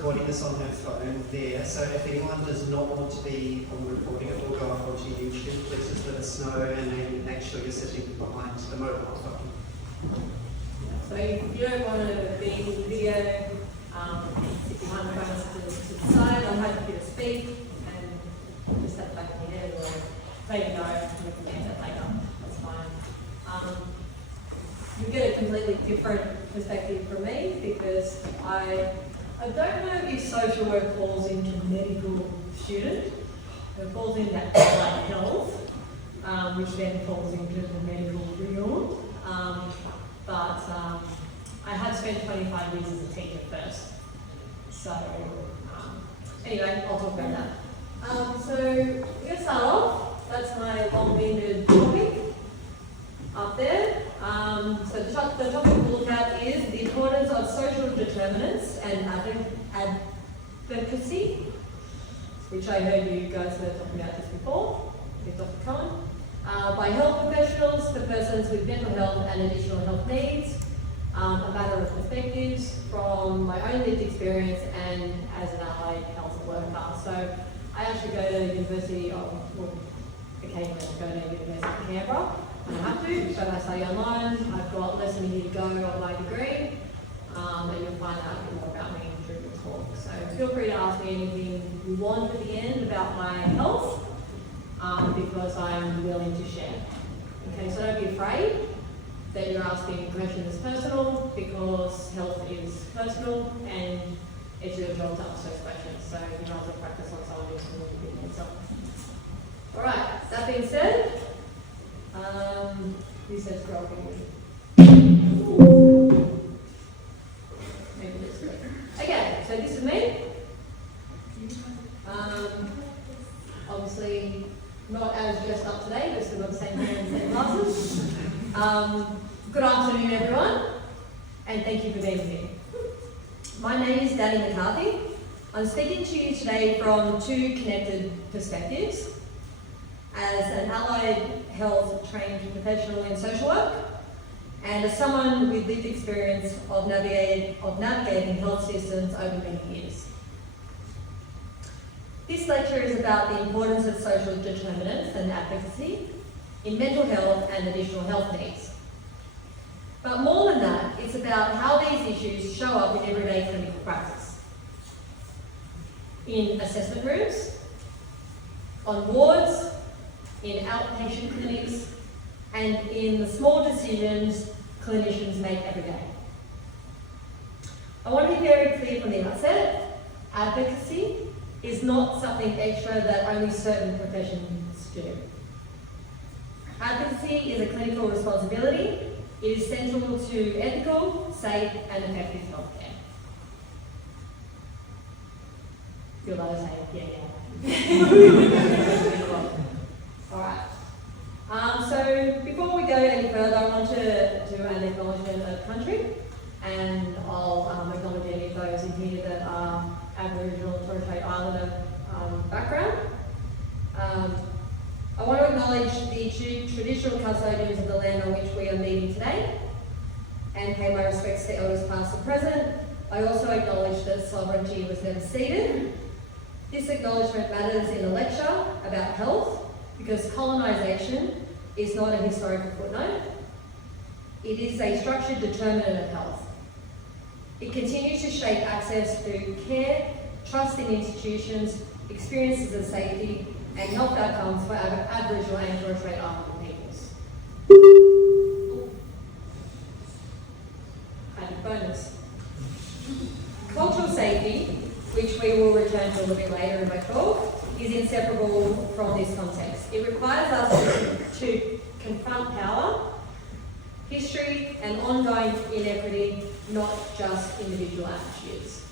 recording this on her phone there, so if anyone does not want to be on the recording, it will go up onto YouTube. Please just let us know, and then make sure you're sitting behind the mobile phone. So if you don't want to be in the video, sit behind the phone to the side, I'm happy for you to speak, and just have it back in your head, or say no, and we can answer it later. That's fine. You get a completely different perspective from me, because I don't know if social work falls into medical student. It falls into allied health, which then falls into the medical realm. But I have spent 25 years as a teacher first. So anyway, I'll talk about that. So we're going to start off. That's my long-winded topic up there. So the topic we'll look at is the importance of social determinants and advocacy, which I heard you guys were talking about this before with Dr. Cohen, by health professionals for persons with mental health and additional health needs, a matter of perspectives from my own lived experience and as an allied health worker. So I actually go to University of, well, occasionally I go to University of Canberra. I don't have to, but I study online. I've got less than a year to go on my degree, and you'll find out a bit more about me during the talk. So feel free to ask me anything you want at the end about my health, because I'm willing to share. Okay, so don't be afraid that you're asking a question that's personal, because health is personal, and it's your job to answer those questions. So you might as well practice on someone who's a little bit more self. All right, that being said, who says dropping? Maybe this way. Okay, so this is me. Obviously not as dressed up today, but still got the same hair and the same glasses. Good afternoon, everyone, and thank you for being here. My name is Dani McCarthy. I'm speaking to you today from two connected perspectives. As an allied health trained professional in social work, and as someone with lived experience of navigating health systems over many years. This lecture is about the importance of social determinants and advocacy in mental health and additional health needs. But more than that, it's about how these issues show up in everyday clinical practice. In assessment rooms, on wards, in outpatient clinics, and in the small decisions clinicians make every day. I want to be very clear from the outset, advocacy is not something extra that only certain professions do. Advocacy is a clinical responsibility. It is central to ethical, safe, and effective healthcare. Feel like I say, yeah. Alright. So before we go any further, I want to do an acknowledgement of country, and I'll acknowledge any of those in here that are Aboriginal and Torres Strait Islander background. I want to acknowledge the traditional custodians of the land on which we are meeting today, and pay my respects to elders past and present. I also acknowledge that sovereignty was never ceded. This acknowledgement matters in a lecture about health, because colonisation is not a historical footnote. It is a structured determinant of health. It continues to shape access to care, trust in institutions, experiences of safety, and health outcomes for Aboriginal and Torres Strait Islander peoples. Added bonus. Cultural safety, which we will return to a little bit later in my talk, is inseparable from this context. It requires us to confront power, history, and ongoing inequity, not just individual attitudes.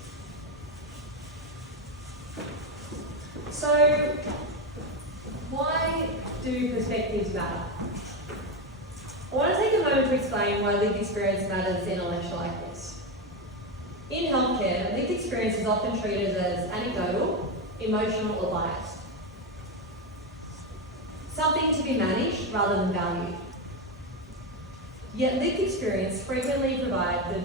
So, why do perspectives matter? I want to take a moment to explain why lived experience matters in a lecture like this. In healthcare, lived experience is often treated as anecdotal, emotional, or biased. Something to be managed rather than valued. Yet lived experience frequently provides the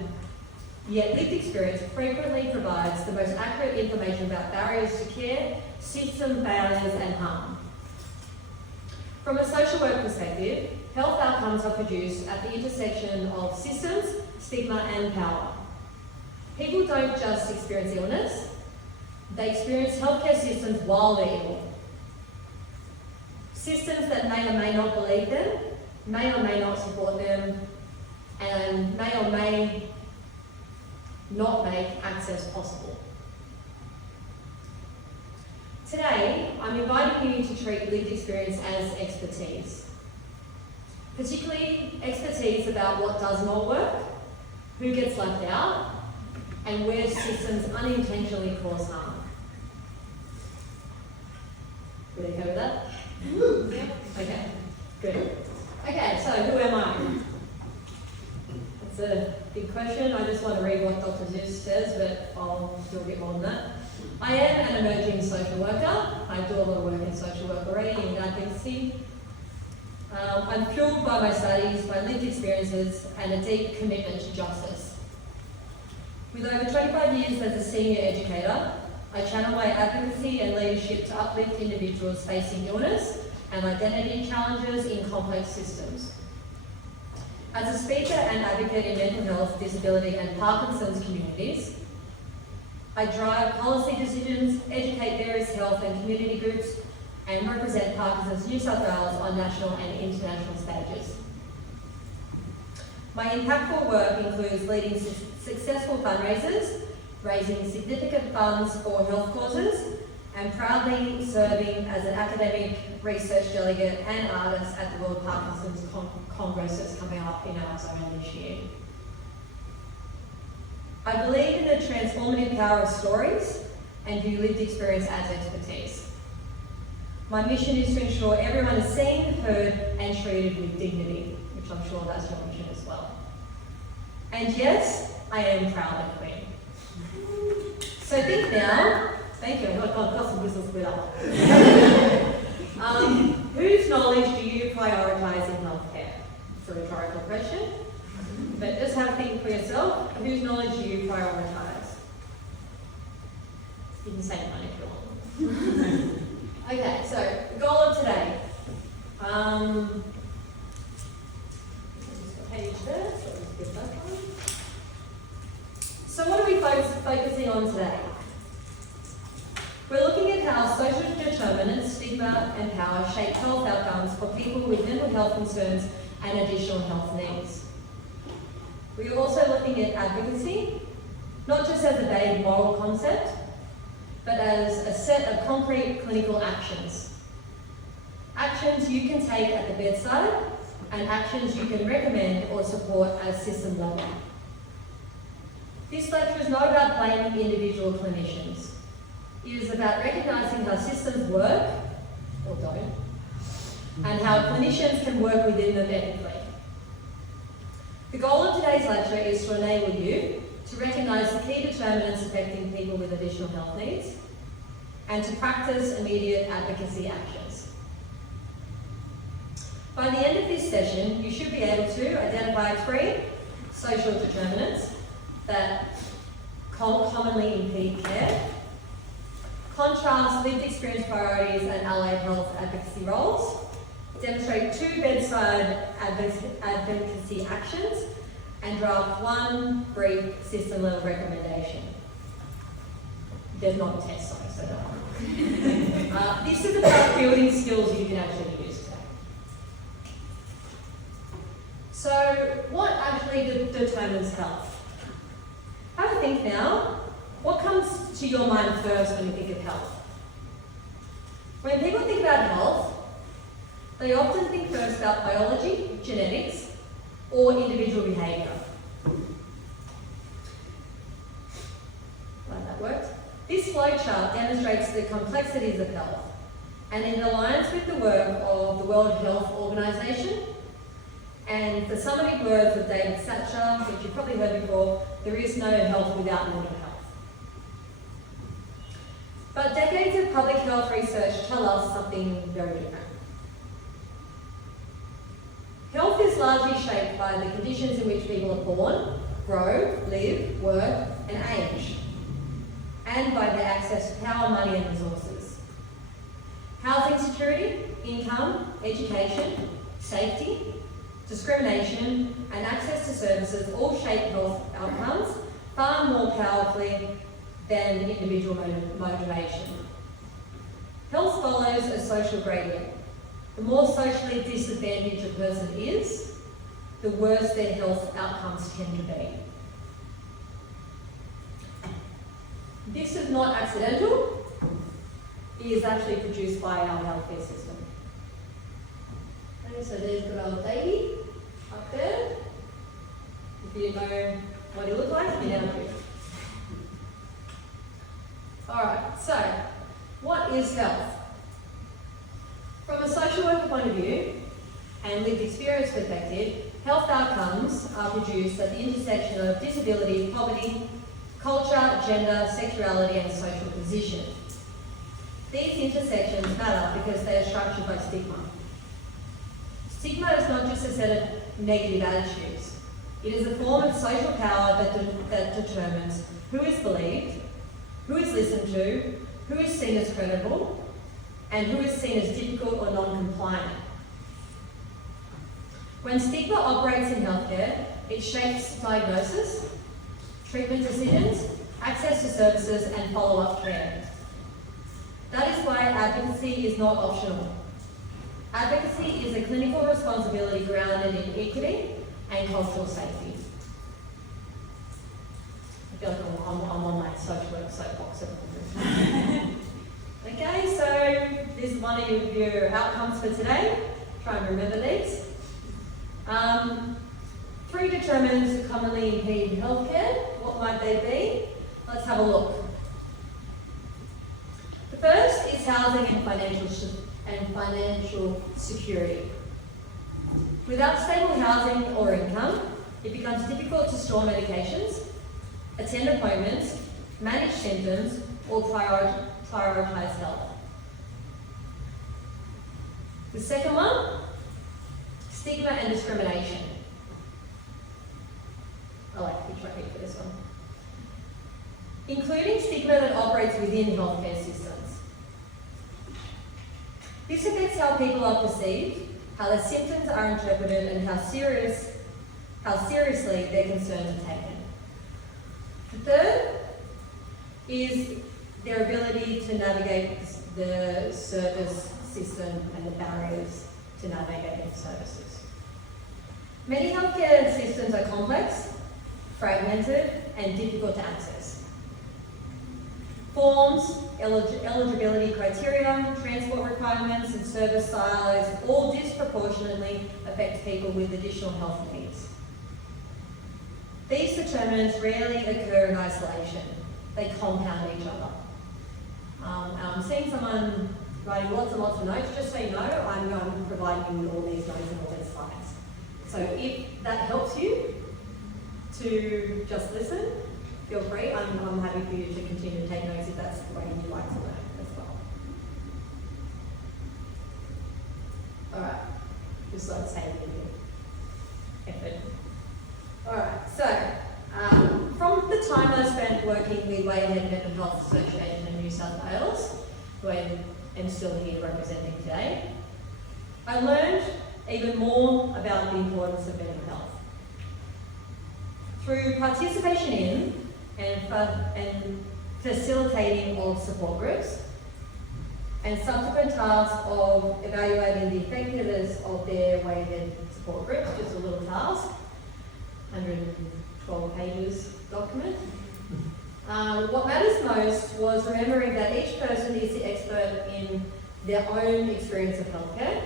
Yet lived experience frequently provides the most accurate information about barriers to care, system failures and harm. From a social work perspective, health outcomes are produced at the intersection of systems, stigma and power. People don't just experience illness, they experience healthcare systems while they're ill. Systems that may or may not believe them, may or may not support them, and may or may not make access possible. Today, I'm inviting you to treat lived experience as expertise. Particularly expertise about what does not work, who gets left out, and where systems unintentionally cause harm. Really okay with that? Yeah. Okay, good. Okay, so who am I? It's a big question. I just want to read what Dr. Zeus says, but I'll do a bit more than that. I am an emerging social worker. I do a lot of work in social work already, in advocacy. I'm fueled by my studies, my lived experiences, and a deep commitment to justice. With over 25 years as a senior educator, I channel my advocacy and leadership to uplift individuals facing illness and identity challenges in complex systems. As a speaker and advocate in mental health, disability and Parkinson's communities, I drive policy decisions, educate various health and community groups, and represent Parkinson's New South Wales on national and international stages. My impactful work includes leading successful fundraisers, raising significant funds for health causes, and proudly serving as an academic research delegate and artist at the World Parkinson's Congresses coming up in Arizona this year. I believe in the transformative power of stories and view lived experience as expertise. My mission is to ensure everyone is seen, heard, and treated with dignity, which I'm sure that's your mission as well. And yes, I am proud of Queen. So think now, thank you, I've got some whistles split up. Whose knowledge do you prioritise in healthcare? It's a rhetorical question, but just have a think for yourself. Whose knowledge do you prioritise? You can say mine if you want. Okay, so the goal of today. Just a page there, so let's get that one. So what are we focusing on today? We're looking at how social determinants, stigma and power shape health outcomes for people with mental health concerns and additional health needs. We are also looking at advocacy, not just as a vague moral concept, but as a set of concrete clinical actions. Actions you can take at the bedside and actions you can recommend or support at a system level. This lecture is not about blaming individual clinicians. It is about recognising how systems work, or don't, and how clinicians can work within them ethically. The goal of today's lecture is to enable you to recognise the key determinants affecting people with additional health needs, and to practice immediate advocacy actions. By the end of this session, you should be able to identify 3 social determinants that commonly impede care, contrast lived experience priorities and allied health advocacy roles, demonstrate 2 bedside advocacy actions, and draft 1 brief system level recommendation. There's not a test, sorry, so don't worry. This is about building skills you can actually use today. So, what actually determines health? Have a think now. What comes to your mind first when you think of health? When people think about health, they often think first about biology, genetics, or individual behaviour. Right, that worked. This flowchart demonstrates the complexities of health, and in alliance with the work of the World Health Organization and the summative words of David Satcher, which you've probably heard before, there is no health without mental health. But decades of public health research tell us something very different. Health is largely shaped by the conditions in which people are born grow, live, work, and age, and by their access to power, money, and resources. Housing security, income, education, safety, discrimination, and access to services all shape health outcomes far more powerfully than individual motivation. Health follows a social gradient. The more socially disadvantaged a person is, the worse their health outcomes tend to be. This is not accidental. It is actually produced by our healthcare system. Okay, so there's good old lady up there. If you didn't know what he looked like, you now do. Alright, so what is health? From a social worker point of view and lived experience perspective, health outcomes are produced at the intersection of disability, poverty, culture, gender, sexuality, and social position. These intersections matter because they are structured by stigma. Stigma is not just a set of negative attitudes. It is a form of social power that determines who is believed, who is listened to, who is seen as credible, and who is seen as difficult or non-compliant. When stigma operates in healthcare, it shapes diagnosis, treatment decisions, access to services, and follow-up care. That is why advocacy is not optional. Advocacy is a clinical responsibility grounded in equity and cultural safety. I feel like I'm on my social work soapbox at the moment. Okay, so this is one of your outcomes for today. Try and remember these. 3 determinants that commonly impede healthcare. What might they be? Let's have a look. The first is housing and financial security. Without stable housing or income, it becomes difficult to store medications, attend appointments, manage symptoms, or prioritize health. The second one, stigma and discrimination. I like to try for this one. Including stigma that operates within healthcare systems. This affects how people are perceived, how their symptoms are interpreted, and how seriously their concerns are taken. The third is their ability to navigate the service system and the barriers to navigating services. Many healthcare systems are complex, fragmented, and difficult to access. Forms, eligibility criteria, transport requirements, and service silos all disproportionately affect people with additional health needs. These determinants rarely occur in isolation. They compound each other. I'm seeing someone writing lots and lots of notes. Just so you know, I'm providing you with all these notes and all these slides. So if that helps you to just listen, feel free. I'm happy for you to continue to take notes if that's the way you'd like to learn as well. Alright, just like saving you effort. Alright, so from the time I spent working with Wayhead Mental Health Association in New South Wales, who I am still here representing today, I learned even more about the importance of mental health. Through participation in and facilitating of support groups, and subsequent tasks of evaluating the effectiveness of their Wayhead support groups, just a little task, 112 pages document. What matters most was remembering that each person is the expert in their own experience of healthcare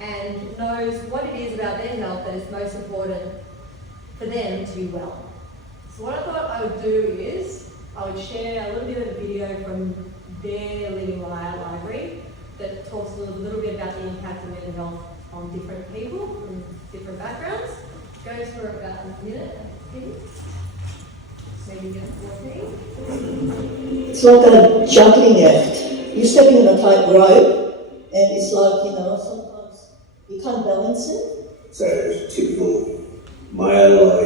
and knows what it is about their health that is most important for them to be well. So what I thought I would do is I would share a little bit of a video from their Living Library that talks a little bit about the impact of mental health on different people from different backgrounds. Goes for about a minute, I think. Maybe just 14. It's like a juggling act. You're stepping on a tightrope, and it's like, sometimes you can't balance it. So it's typical male,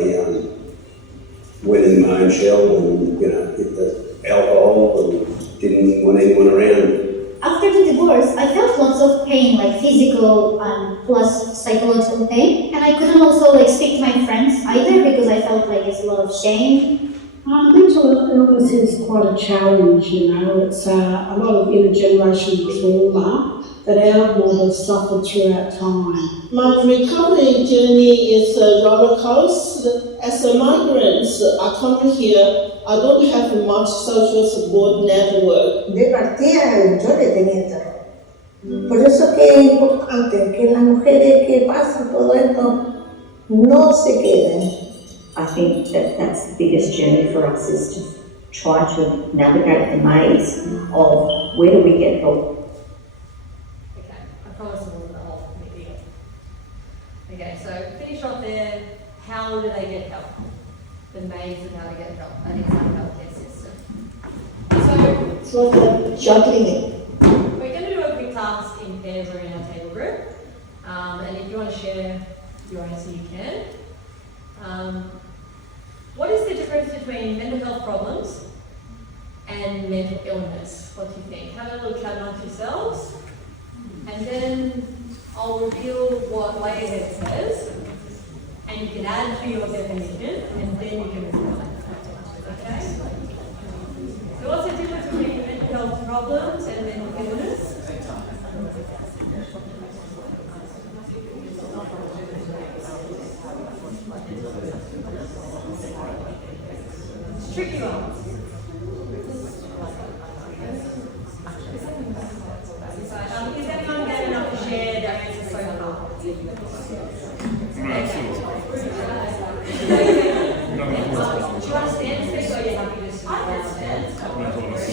went in my own shell and, you know, hit the alcohol and didn't want anyone around. After the divorce, I felt lots of pain, like physical and plus psychological pain. And I couldn't also like speak to my friends either because I felt like it's a lot of shame. Mental illness is quite a challenge, you know. It's a lot of intergenerational trauma that our mothers suffered throughout time. My recovery journey is a roller coaster. As a migrant, I come here, I don't have much social support network. De partida yo le tenía terror. Por eso que es importante que las mujeres que pasan todo esto no se queden. I think that that's the biggest journey for us, is to try to navigate the maze of where do we get help. Okay, I promise I wasn't the whole meeting. Okay, so finish off there. How do they get help? The maze of how to get help. I think it's our healthcare system. So It's like juggling it. we're going to do a quick task in pairs or in our table group. And if you want to share your answer, you can. What is the difference between mental health problems and mental illness? What do you think? Have a little chat amongst yourselves. And then I'll reveal what Layerhead says. And you can add to your definition, and then you can respond. Okay? So what's the difference between mental health problems and mental illness? It's a tricky one. Is anyone getting enough to share their answers so far? Do you want to stand and speak, or are you happy to just stand?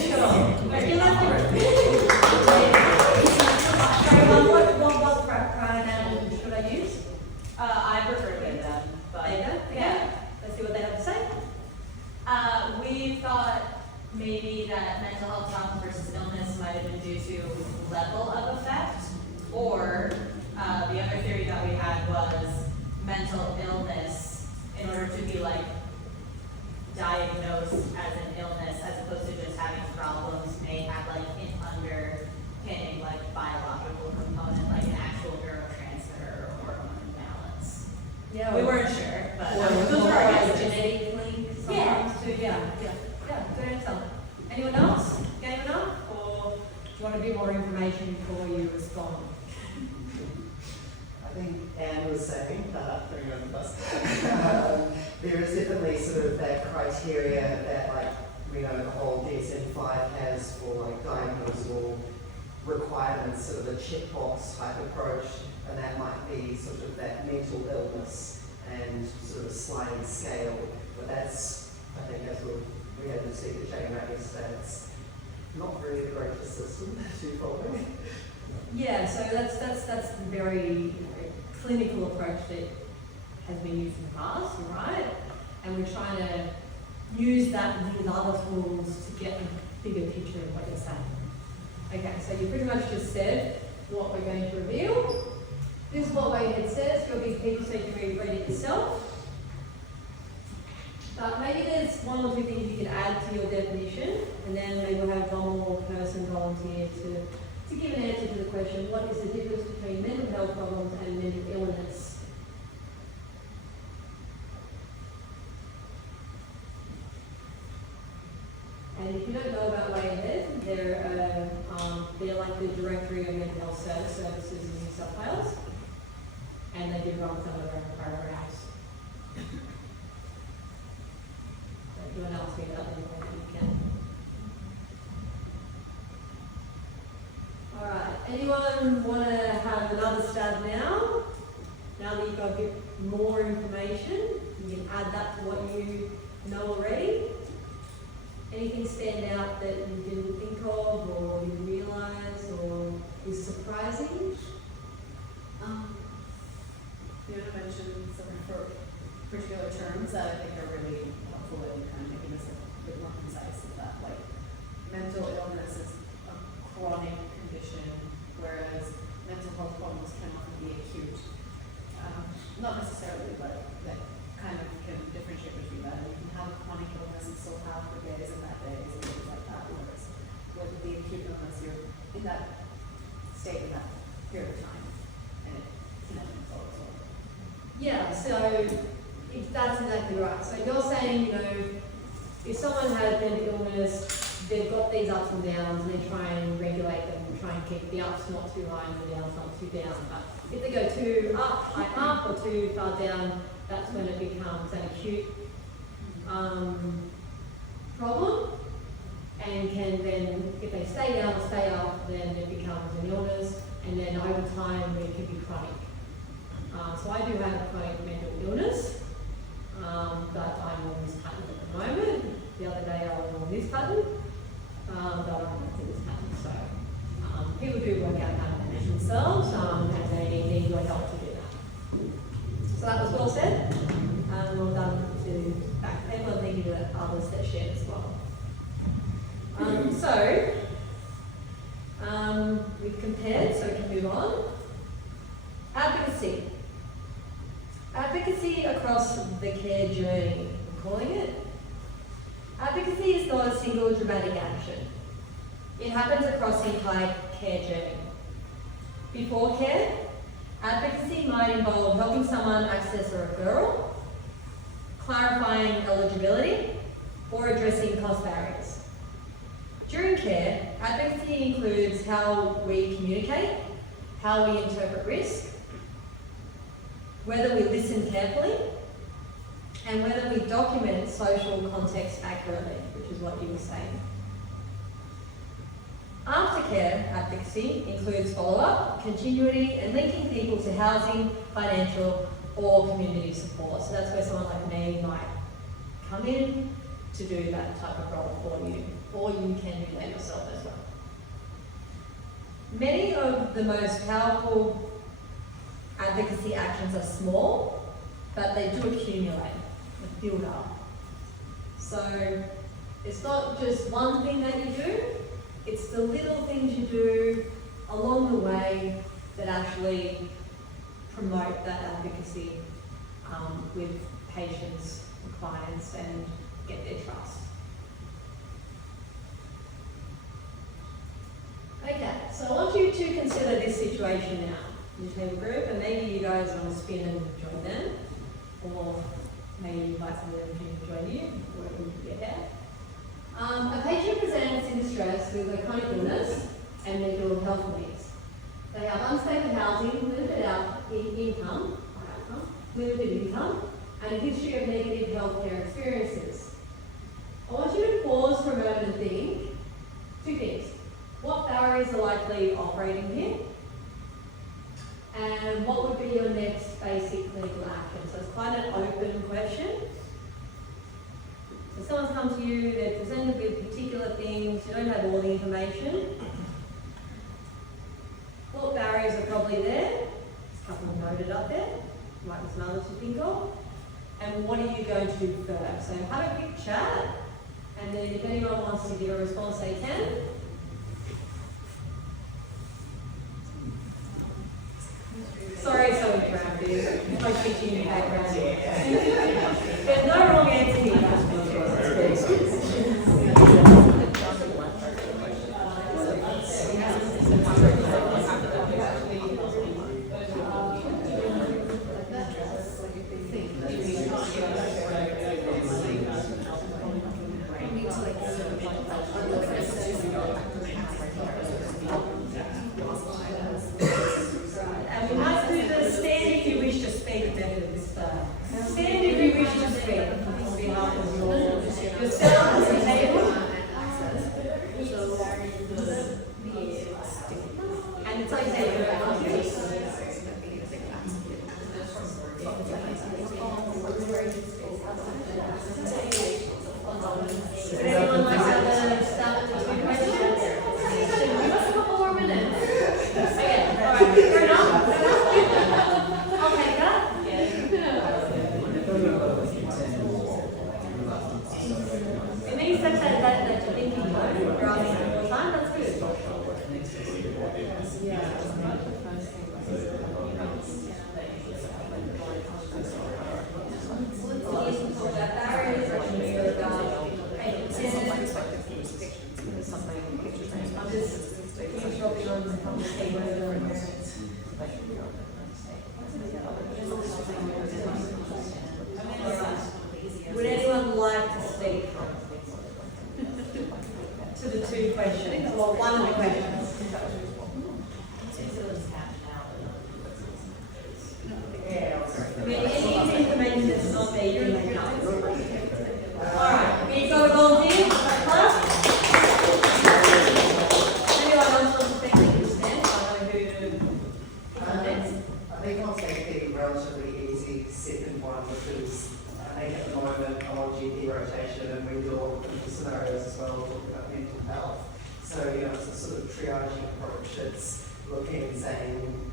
Sure. What pronoun should I use? I prefer they, them, but Yeah. Let's see what they have to say. We thought maybe that mental health problems versus illness might have been due to level of effect, or the other theory that we had was mental illness, in order to be like diagnosed as an illness as opposed to just having problems, may have like an underpinning like biological component, like an actual neurotransmitter or hormone imbalance. Yeah. We weren't sure, but Those are our like guesses. genetically sometimes too. Yeah. Good answer. Anyone else? Game enough? Or do you want a bit more information before you respond? I think Anne was saying, putting on the bus, there is definitely sort of that criteria that, like, we know the whole DSM-5 has for like diagnosable requirements, sort of a checkbox type approach, and that might be sort of that mental illness and sort of a sliding scale. But that's, I think, as we had to see the chain right yesterday, it's not really the greatest system to follow. Yeah, so that's the very clinical approach that has been used in the past, right? And we're trying to use that with other tools to get a bigger picture of what you're saying. Okay, so you pretty much just said what we're going to reveal. This is what Wayhead says. You'll be people so you can read it yourself. But maybe there's one or two things you can add to your definition, and then maybe we'll have one more person volunteer to give an answer to the question, what is the difference between mental health problems and mental illness? And if you don't know about Wayhead, they're like the directory of mental health services in New South Wales, and they do run some of their own programs. So if you want to ask me about anything, you can. All right. Anyone want to have another stab now? Now that you've got a bit more information, you can add that to what you know already. Anything stand out that you didn't think of or you realise or is surprising? You want to mention some particular terms that I think are really helpful in kind of making this a bit more concise, is that like mental illness is a chronic condition, whereas mental health problems can often be acute. Not necessarily, but that kind of can differentiate between that. You can have that's exactly right. So you're saying, you know, if someone has mental illness, they've got these ups and downs, and they try and regulate them, try and keep the ups not too high and the downs not too down. But if they go too high up or too far down, that's when it becomes an acute problem. And can then, if they stay down or stay up, then it becomes an illness, and then over time it can be chronic. So I do have chronic mental illness, but I'm on this pattern at the moment. The other day I was on this pattern, but I'm on this pattern. So people do work out how to manage themselves, and they need your help to do that. So that was well said, and well done to back them, and thank you to others that shared as well. We've compared, so we can move on. Advocacy. Advocacy across the care journey, I'm calling it. Advocacy is not a single dramatic action. It happens across the entire care journey. Before care, advocacy might involve helping someone access a referral, clarifying eligibility, or addressing cost barriers. During care, advocacy includes how we communicate, how we interpret risk, whether we listen carefully, and whether we document social context accurately, which is what you were saying. Aftercare advocacy includes follow-up, continuity, and linking people to housing, financial, or community support. So that's where someone like me might come in to do that type of role for you, or you can do that yourself as well. Many of the most powerful advocacy actions are small, but they do accumulate and build up. So it's not just one thing that you do, it's the little things you do along the way that actually promote that advocacy with patients and clients and get their trust. Okay, so I want you to consider this situation now. You have a group, and maybe you guys want to spin and join them, or maybe invite some of them to join you, wherever you get there. A patient presents in distress with a chronic illness and mental health needs. They have unstable housing, limited income, and a history of negative healthcare experiences. I want you to pause for a moment and think two things. What barriers are likely operating here? And what would be your next basic clinical action? So it's quite an open question. So someone's come to you, they're presented with particular things, you don't have all the information. What barriers are probably there? There's a couple noted up there. Might be some others to think of. And what are you going to do first? So have a quick chat, and then if anyone wants to give a response, they can. Sorry, so interactive. I'm teaching you background. There's no wrong answer here. to the two questions, or one of the questions. I mean, any information that's not there, you can make up. Alright, we've got a volunteer, class. Anyone else wants to speak to this stand? I don't know who to next. I think I'll take the relatively easy second one because I think at the moment I'm on GP rotation and we do all the clinical scenarios as well, talking about mental health. So, it's a sort of triaging approach. It's looking and saying,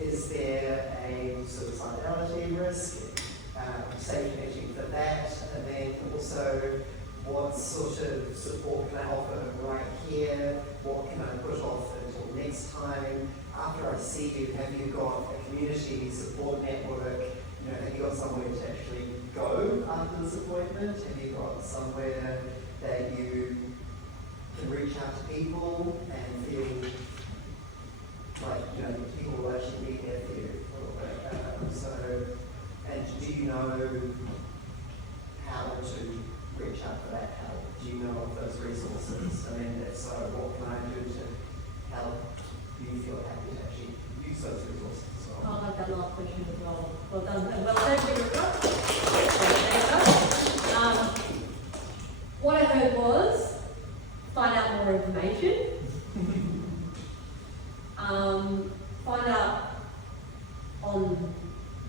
is there a suicidality risk? Safety netting for that, and then also what sort of support can I offer right here? What can I put off until next time? After I see you, have you got a community support network? Have you got somewhere to actually go after this appointment? Have you got somewhere that you can reach out to people and feel like people will actually be there for you a little bit? And do you know how to reach out for that help? Do you know of those resources? I mean, if so, what can I do to help you feel happy to actually use those resources as well? I'll have that last question as well. Well done. Well, thank you, Rebecca. What I heard was find out more information. Find out on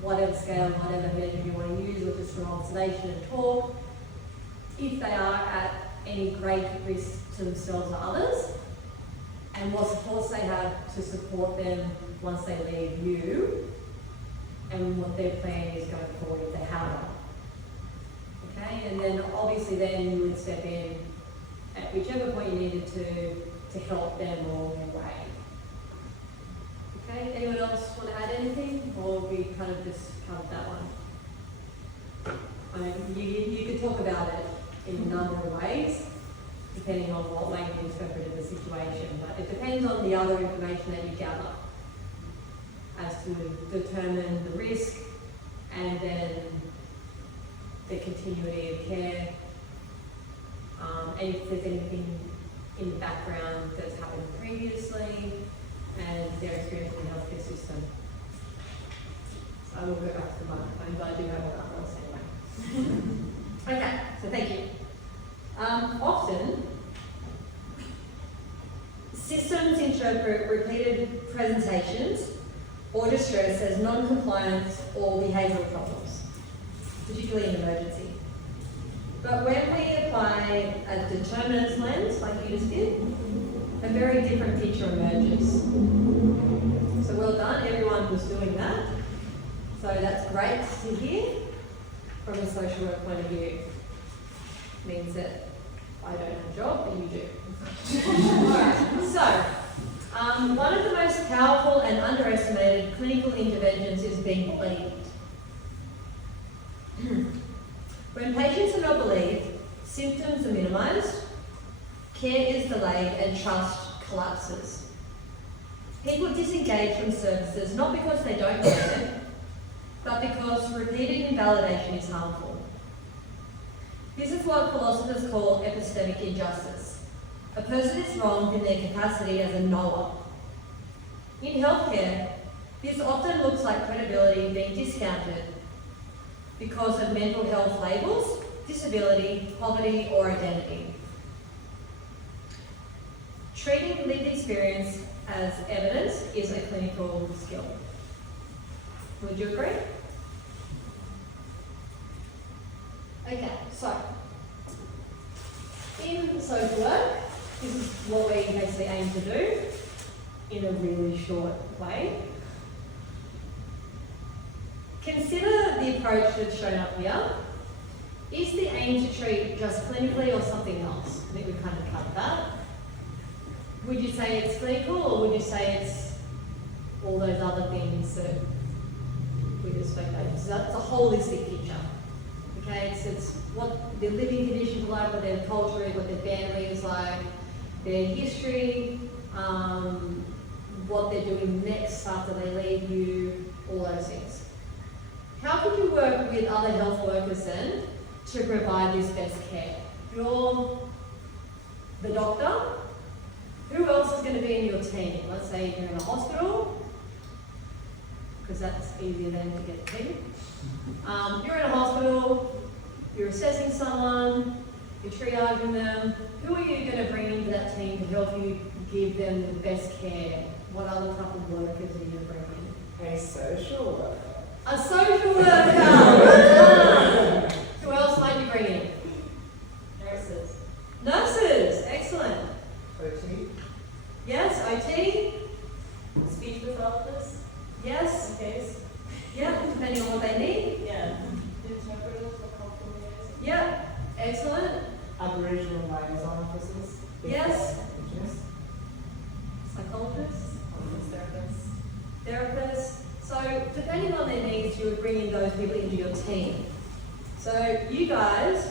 whatever scale, whatever measure you want to use, or just from observation and talk, if they are at any great risk to themselves or others, and what supports they have to support them once they leave you, and what their plan is going forward if they have one. Okay, and then obviously then you would step in at whichever point you needed to help them along their way. Okay, anyone else want to add anything, or we kind of just covered that one? I mean, you could talk about it in a number of ways, depending on what way you interpreted the situation, but it depends on the other information that you gather as to determine the risk and then the continuity of care, and if there's anything in the background that's happened previously, and their experience in the healthcare system. So I will go back to the microphone, but I do have all that else anyway. Okay, so thank you. Often, systems interpret repeated presentations or distress as non-compliance or behavioural problems, particularly in emergency. But when we apply a determinants lens, like you just did, a very different picture emerges. So well done, everyone who's doing that. So that's great to hear from a social work point of view. Means that I don't have a job, but you do. Alright, so one of the most powerful and underestimated clinical interventions is being believed. When patients are not believed, symptoms are minimised, care is delayed, and trust collapses. People disengage from services not because they don't care, but because repeated invalidation is harmful. This is what philosophers call epistemic injustice. A person is wronged in their capacity as a knower. In healthcare, this often looks like credibility being discounted because of mental health labels, disability, poverty, or identity. Treating lived experience as evidence is a clinical skill. Would you agree? Okay, so in social work, this is what we basically aim to do in a really short way. Consider the approach that's shown up here. Is the aim to treat just clinically or something else? I think we've kind of covered that. Would you say it's clinical, or would you say it's all those other things that we just spoke about? So that's a holistic picture. Okay, it's what their living conditions are like, what their culture is, what their family is like, their history, what they're doing next after they leave you, all those things. How could you work with other health workers then to provide this best care? You're the doctor. Who else is going to be in your team? Let's say you're in a hospital, because that's easier than to get the team. You're in a hospital, you're assessing someone, you're triaging them. Who are you going to bring into that team to help you give them the best care? What other type of workers are you going to bring in? A social worker. A social worker! Who else might you bring in? Nurses. Nurses, excellent. OT. Yes, OT. Speech pathologists. Yes, Okay. yeah, depending on what they need. Yeah. Interpreters for compromise. Yeah, excellent. Aboriginal liaison officers. Yes. Indigenous. Psychologists, Therapists. therapists. So depending on their needs, you would bring in those people into your team. So you guys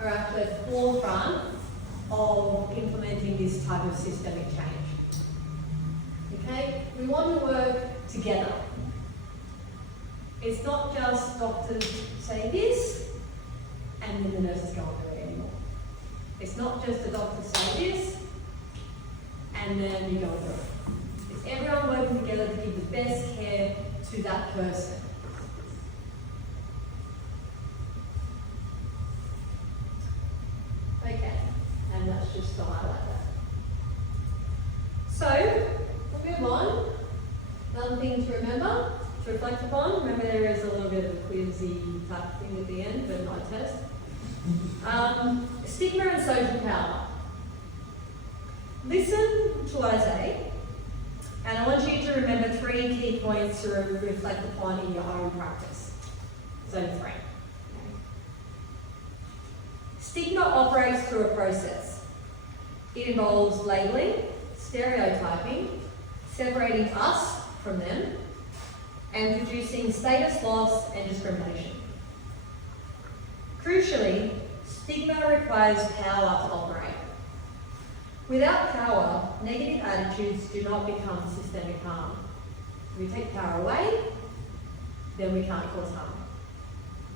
are at the forefront of implementing this type of systemic change. Okay? We want to work together. It's not just doctors say this and then the nurses go on do it anymore. It's not just the doctors say this and then you go and do it. It's everyone working together to give the best care to that person. Okay, and that's just to highlight that. So, we'll move on. Another thing to remember, to reflect upon. Remember there is a little bit of a quizzy type thing at the end, but not a test. Stigma and social power. Listen to what I say, and I want you to remember 3 key points to reflect upon in your own practice. Zone 3. Stigma operates through a process. It involves labeling, stereotyping, separating us from them, and producing status loss and discrimination. Crucially, stigma requires power to operate. Without power, negative attitudes do not become systemic harm. If we take power away, then we can't cause harm.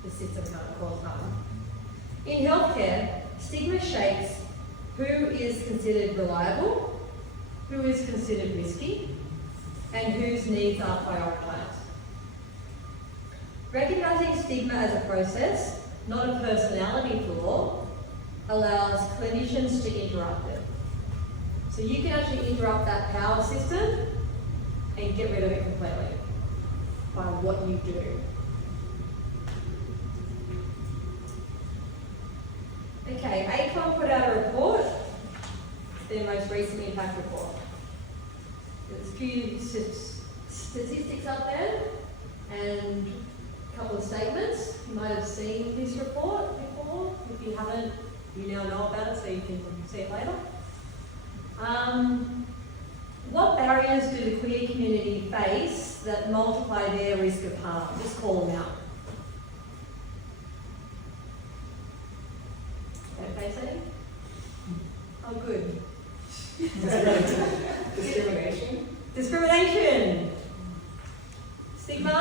The system can't cause harm. In healthcare, stigma shapes who is considered reliable, who is considered risky, and whose needs are prioritised. Recognising stigma as a process, not a personality flaw, allows clinicians to interrupt it. So you can actually interrupt that power system and get rid of it completely by what you do. Okay, ACOM put out a report, their most recent impact report. There's a few statistics up there and a couple of statements. You might have seen this report before. If you haven't, you now know about it so you can see it later. What barriers do the queer community face that multiply their risk of harm? Just call them out. Don't face any? Oh, good. Discrimination. Discrimination. Stigma.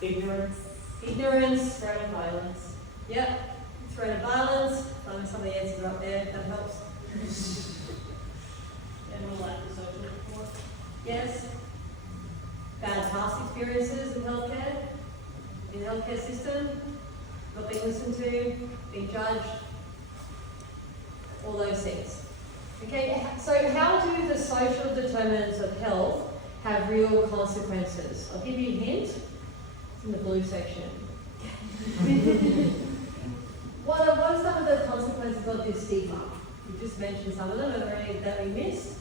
Ignorance. Ignorance. Threat of violence. Yep. Threat of violence. Some of the answers are up there. That helps. General lack of social support. Yes. Bad past experiences in healthcare. In the healthcare system. Not being listened to. Being judged. All those things. Okay, so how do the social determinants of health have real consequences? I'll give you a hint. It's in the blue section. What are some of the consequences of this stigma? You just mentioned some of them. Are there any that we missed?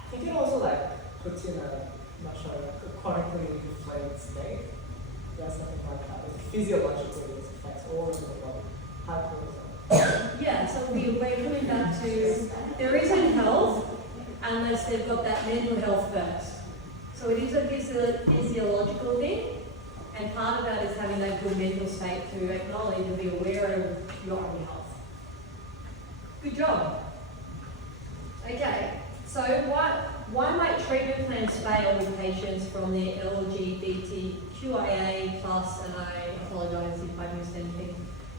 I think it also puts you in a chronically inflamed state. There's something like that. Physiologically, this affects all of the body. High cortisol. Yeah, so we're coming back to there isn't health unless they've got that mental health first. So it is a physiological thing, and part of that is having that good mental state to acknowledge and be aware of your own health. Good job. Okay, so why might treatment plans fail with patients from the LGBTQIA+, and I apologise if I missed anything,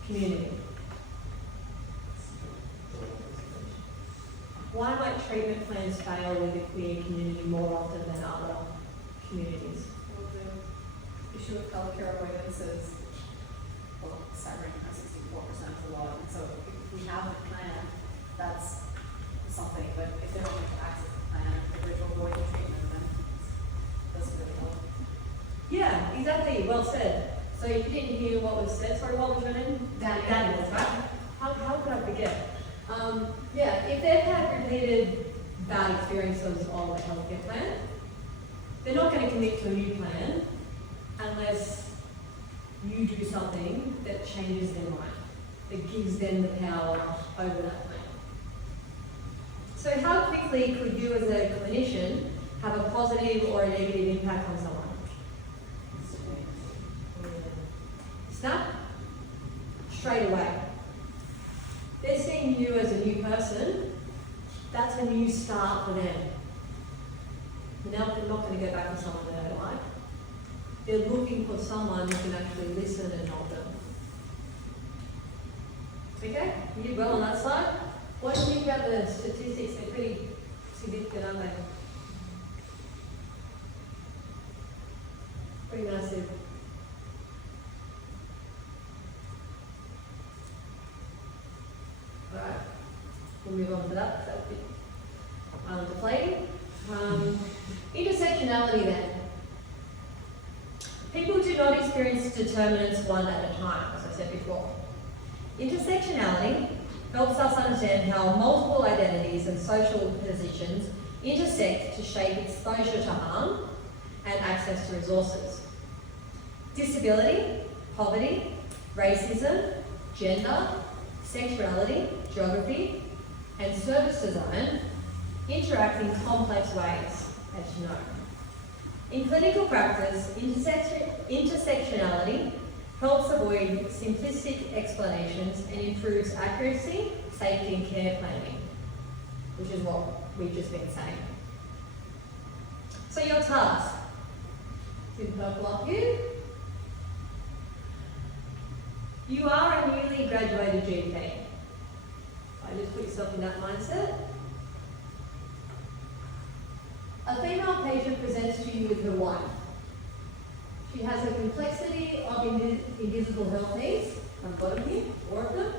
community? Why might treatment plans fail with the queer community more often than other communities? Well, the issue of healthcare avoidance is, well, staggering at 64% is a lot. And so if we have a plan, that's something, but if they don't have access to the plan, if they're to avoid the treatment, then it doesn't really help. Yeah, exactly. Well said. So if you didn't hear what was said, sorry, what was your name? Dani, that's right. How could I forget? Yeah, if they've had repeated bad experiences of a healthcare plan, they're not going to commit to a new plan unless you do something that changes their mind, that gives them the power over that plan. So how quickly could you as a clinician have a positive or a negative impact on someone? Snap? Straight away. They're seeing you as a new person, that's a new start for them. Now they're not going to go back to someone they don't like. They're looking for someone who can actually listen and help them. Okay? You well on that side? What do you think about the statistics? They're pretty significant, aren't they? Pretty massive. Alright, we'll move on to that. That'll be deflating. Intersectionality then. People do not experience determinants one at a time, as I said before. Intersectionality helps us understand how multiple identities and social positions intersect to shape exposure to harm and access to resources. Disability, poverty, racism, gender, sexuality, geography, and service design interact in complex ways, as you know. In clinical practice, intersectionality helps avoid simplistic explanations and improves accuracy, safety, and care planning, which is what we've just been saying. So your task, it's in purple up here. You are a newly graduated GP. I just put yourself in that mindset. A female patient presents to you with her wife. She has a complexity of invisible health needs, on the bottom here, 4 of them.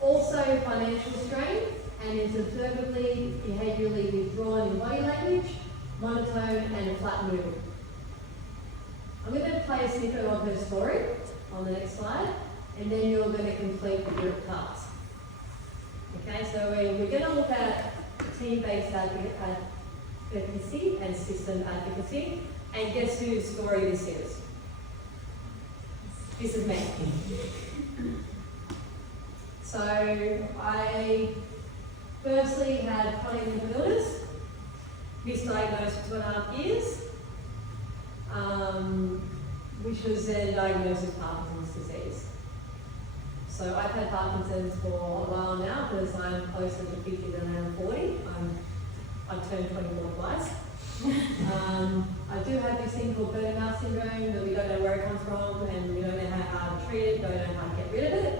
Also financial strain, and is observably behaviourally withdrawn in body language, monotone, and a flat mood. I'm going to play a snippet of her story on the next slide, and then you're going to complete the group task. Okay, so we're going to look at team-based advocacy and system advocacy, and guess whose story this is? This is me. So I firstly had chronic mental illness, misdiagnosed for 2.5 years, which was then diagnosed with Parkinson's disease. So I've had Parkinson's for a while now because I'm closer to 50 than I am 40. I've turned 24 twice. I do have this thing called burnout syndrome that we don't know where it comes from and we don't know how to treat it, don't know how to get rid of it,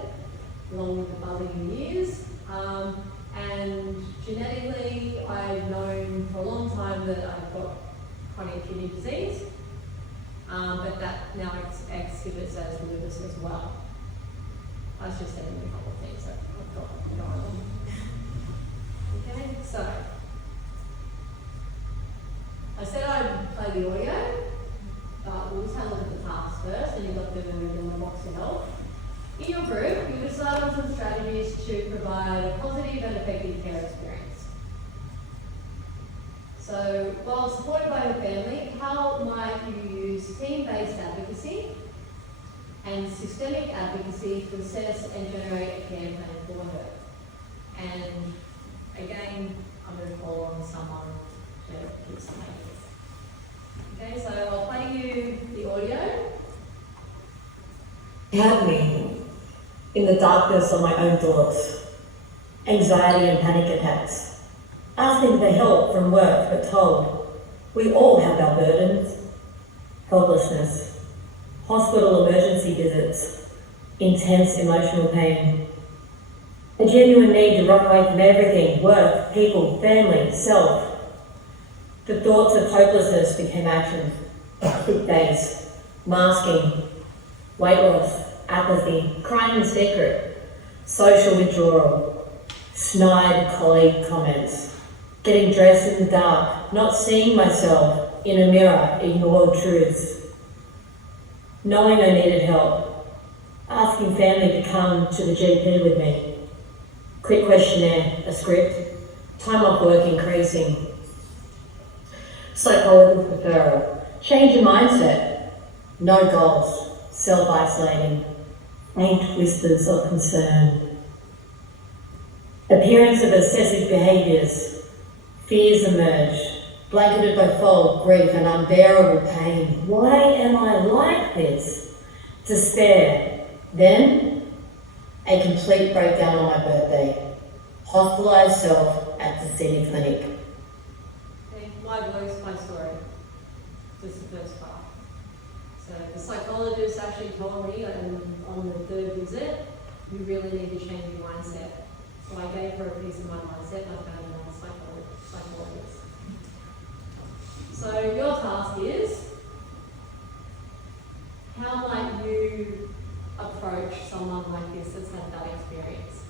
along with the buzzing years. And genetically, I've known for a long time that I've got chronic kidney disease, but that now exhibits as lupus as well. I was just saying a couple of things that I've got going on. Okay, so I said I'd play the audio, but we'll just have a look at the task first, and you've got them in the box to help. In your group, you decide on some strategies to provide a positive and effective care experience. So, while supported by your family, how might you use team-based advocacy and systemic advocacy to assess and generate a care plan for her? And again, I'm going to call on someone to give some ideas. Okay, so I'll play you the audio. Had me in the darkness of my own thoughts, anxiety and panic attacks, asking for help from work but told we all have our burdens, helplessness, hospital emergency visits, intense emotional pain. A genuine need to run away from everything, work, people, family, self. The thoughts of hopelessness became actions, thick days, masking, weight loss, apathy, crying in secret, social withdrawal, snide colleague comments, getting dressed in the dark, not seeing myself in a mirror, ignored truths, knowing I needed help, asking family to come to the GP with me, quick questionnaire, a script, time off work increasing, psychologist referral, change your mindset, no goals, self-isolating, faint whispers of concern, appearance of obsessive behaviours, fears emerge, blanketed by fog, grief and unbearable pain. Why am I like this? Despair. Then, a complete breakdown on my birthday. Hospitalised self at the city clinic. Okay, my voice, my story. Just the first part. So the psychologist actually told me on the third visit, you really need to change your mindset. So I gave her a piece of my mindset and I found another psychologist. So your task is, how might you approach someone like this that's had that experience?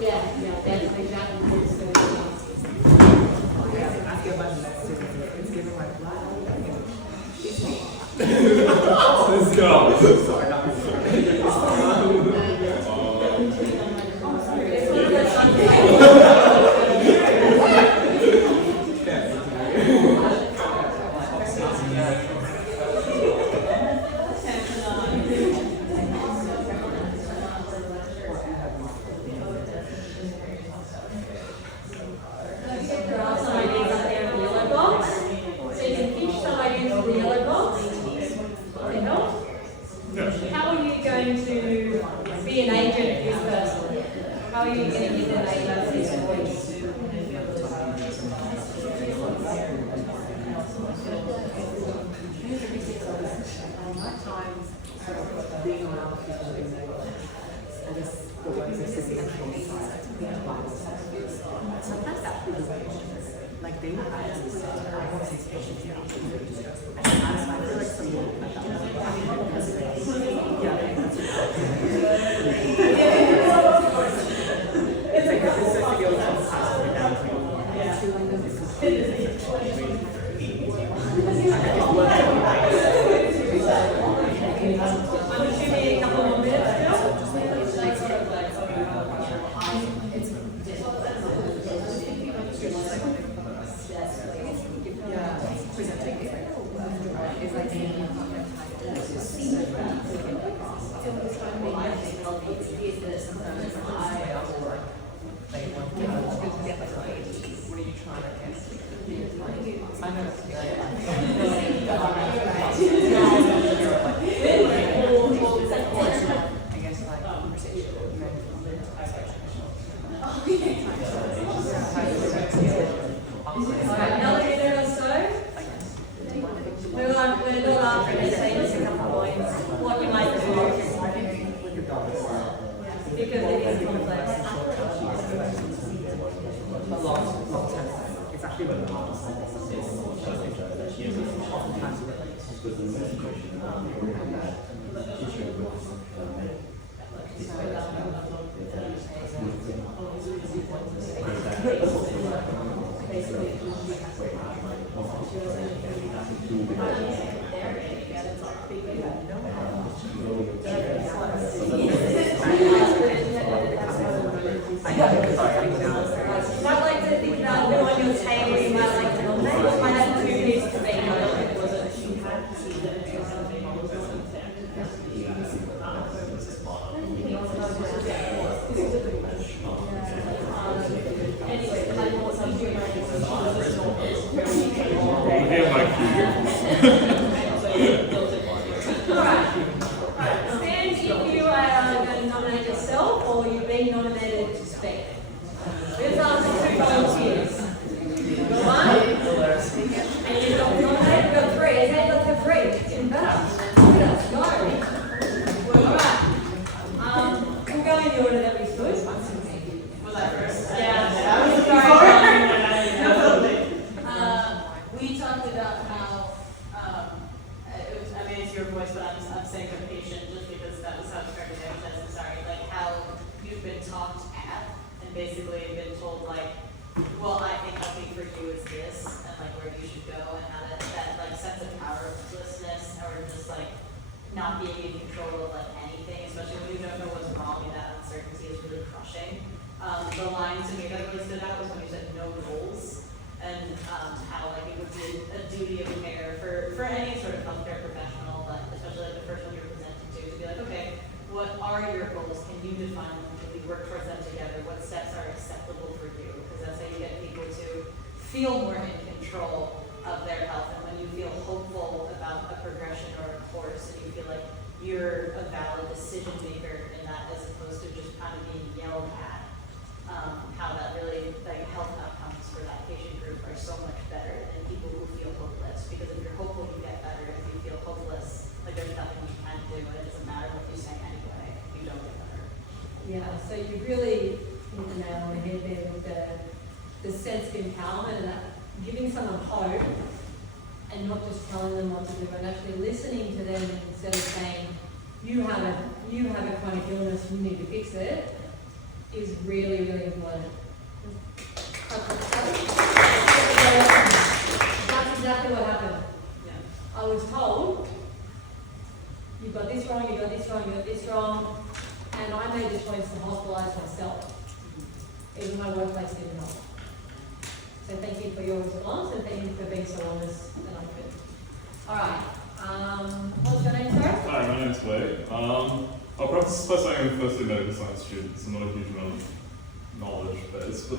Yeah, that's exactly what it's going to Let's go. How are you going to be an agent for this person? How are you going to give them a voice? Being around people who I guess the words of sometimes that feels like they have I want these patients to I feel like someone it's like this is a field And you got nominated, you got three. Is that like the three? It's even better. your voice, but I'm saying the patient just because that was how it's correctly emphasized. I'm sorry. Like how you've been talked at and basically been told like, well, I think healthy for you is this, and like where you should go, and how that like sense of powerlessness or just like not being in control of like anything, especially when you don't know what's wrong, and that uncertainty is really crushing. The line to me that really stood out was when you said no goals, and how like it would be a duty of care for any sort of healthcare professional, but especially like the first one you're presenting to be like, okay, what are your goals? Can you define them? Can we work towards them together? What steps are acceptable for you? Because that's how you get people to feel more in control of their health. And when you feel hopeful about a progression or a course, and you feel like you're a valid decision maker in that, as opposed to just kind of being yelled at, how that really, like, health outcomes for that patient group are so much better than people who feel hopeless. Because if you're hopeful, you get better. If you feel hopeless, like there's nothing you can do, and it doesn't matter what you say anyway, you don't get better. Yeah, so you really hit the nail on the head there with the sense of empowerment and that giving someone hope and not just telling them what to do, and actually listening to them instead of saying, you have a chronic illness, you need to fix it, is really, really important. That's exactly what happened. Yeah. I was told, you've got this wrong, you've got this wrong, you've got this wrong, and I made the choice to hospitalise myself, even my workplace did not. So thank you for your response, and thank you for being so honest and open. All right, what's your name, sir? Hi, my name's Wade. I'll preface by saying I'm firstly a medical science student, so not a huge amount of knowledge base, but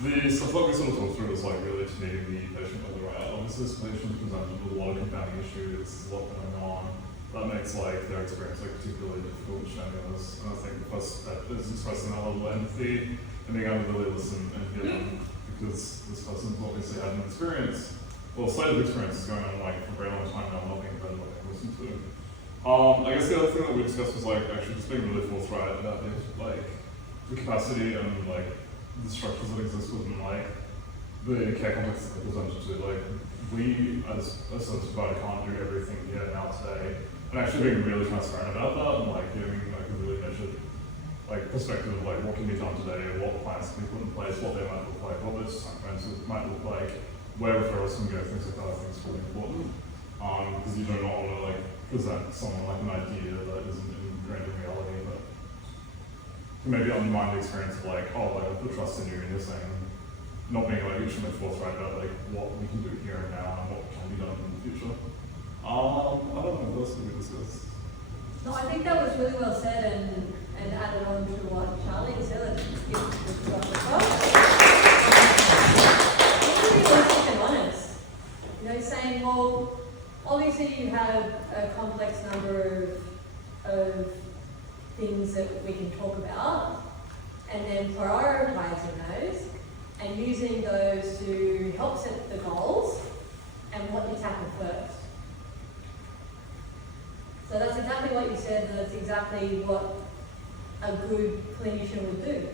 the stuff that we sort of talked through was like really just meeting the patient where they're at. Obviously, this patient presented with a lot of compounding issues, a lot going on. That makes like their experience like particularly difficult, which strenuous. And I think the first step is expressing that level of empathy and being able to really listen and hear them, because this person's obviously had an experience, well, a set of experiences going on like for a very long time now, not being heard, not being listened to. I guess the other thing that we discussed was like actually just being really forthright about like the capacity and like the structures that exist within like the care complex that presented to. Like we as a service provider can't do everything here now today, and actually being really transparent about that and like giving like a really measured like perspective of like what can be done today, what plans can be put in place, what they might look like, what those consequences might look like, where referrals can go, things like that. I think is really important, because you do not want to like present someone like an idea that isn't ingrained in reality, but can maybe undermine the experience of like, oh, like I put trust in you, and you're saying not being like extremely forthright about like what we can do here and now and what can be done in the future. I don't know what else we discussed. No, I think that was really well said, and added on to what Charlie said. Being realistic and honest. You know, saying, well, obviously you have a complex number of things that we can talk about, and then prioritising those and using those to help set the goals and what you tackle first. So that's exactly what you said, and that's exactly what a good clinician would do.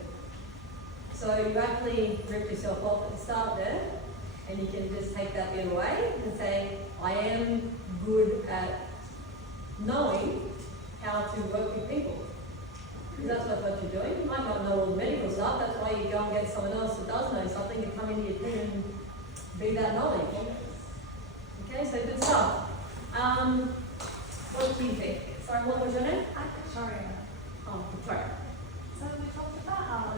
So you actually rip yourself off at the start there, and you can just take that bit away and say, I am good at knowing how to work with people. Because that's what you're doing. You might not know all the medical stuff, that's why you go and get someone else that does know something to come into your team and be that knowledge. Okay, so good stuff. What do you think? Sorry, what was your name? Victoria. Oh, Victoria. So we talked about how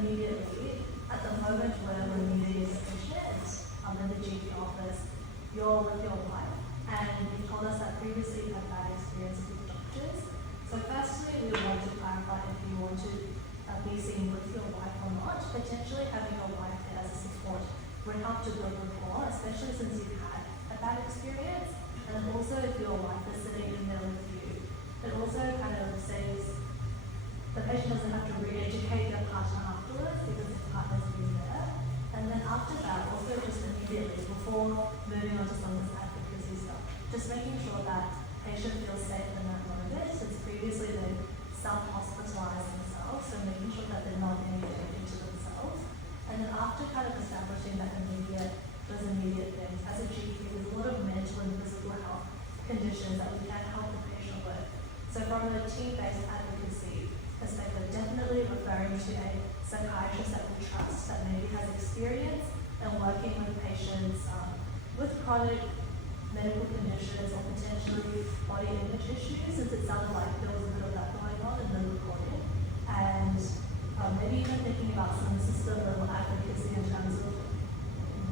immediately, at the moment where when you see a patient in the GP office, you're with your wife, and you told us that previously you had bad experiences with doctors. So firstly, we want to clarify if you want to be seen with your wife or not. Potentially having your wife there as a support would help to build rapport, especially since you've had a bad experience. And also if your wife is sitting in there with you, it also kind of saves the patient doesn't have to re-educate their partner afterwards because the partner's been there. And then after that, also just immediately, before moving on to some of this advocacy stuff, just making sure that patient feels safe in that moment, since previously they've self-hospitalized themselves, so making sure that they're not anything to themselves. And then after kind of establishing that those immediate things, as a GP, there's a lot of mental and physical health conditions that we can So from a team-based advocacy perspective, definitely referring to a psychiatrist that we trust, that maybe has experience in working with patients with chronic medical conditions or potentially body image issues, since it sounded like there was a bit of that going on in the recording. And maybe even thinking about some system level advocacy in terms of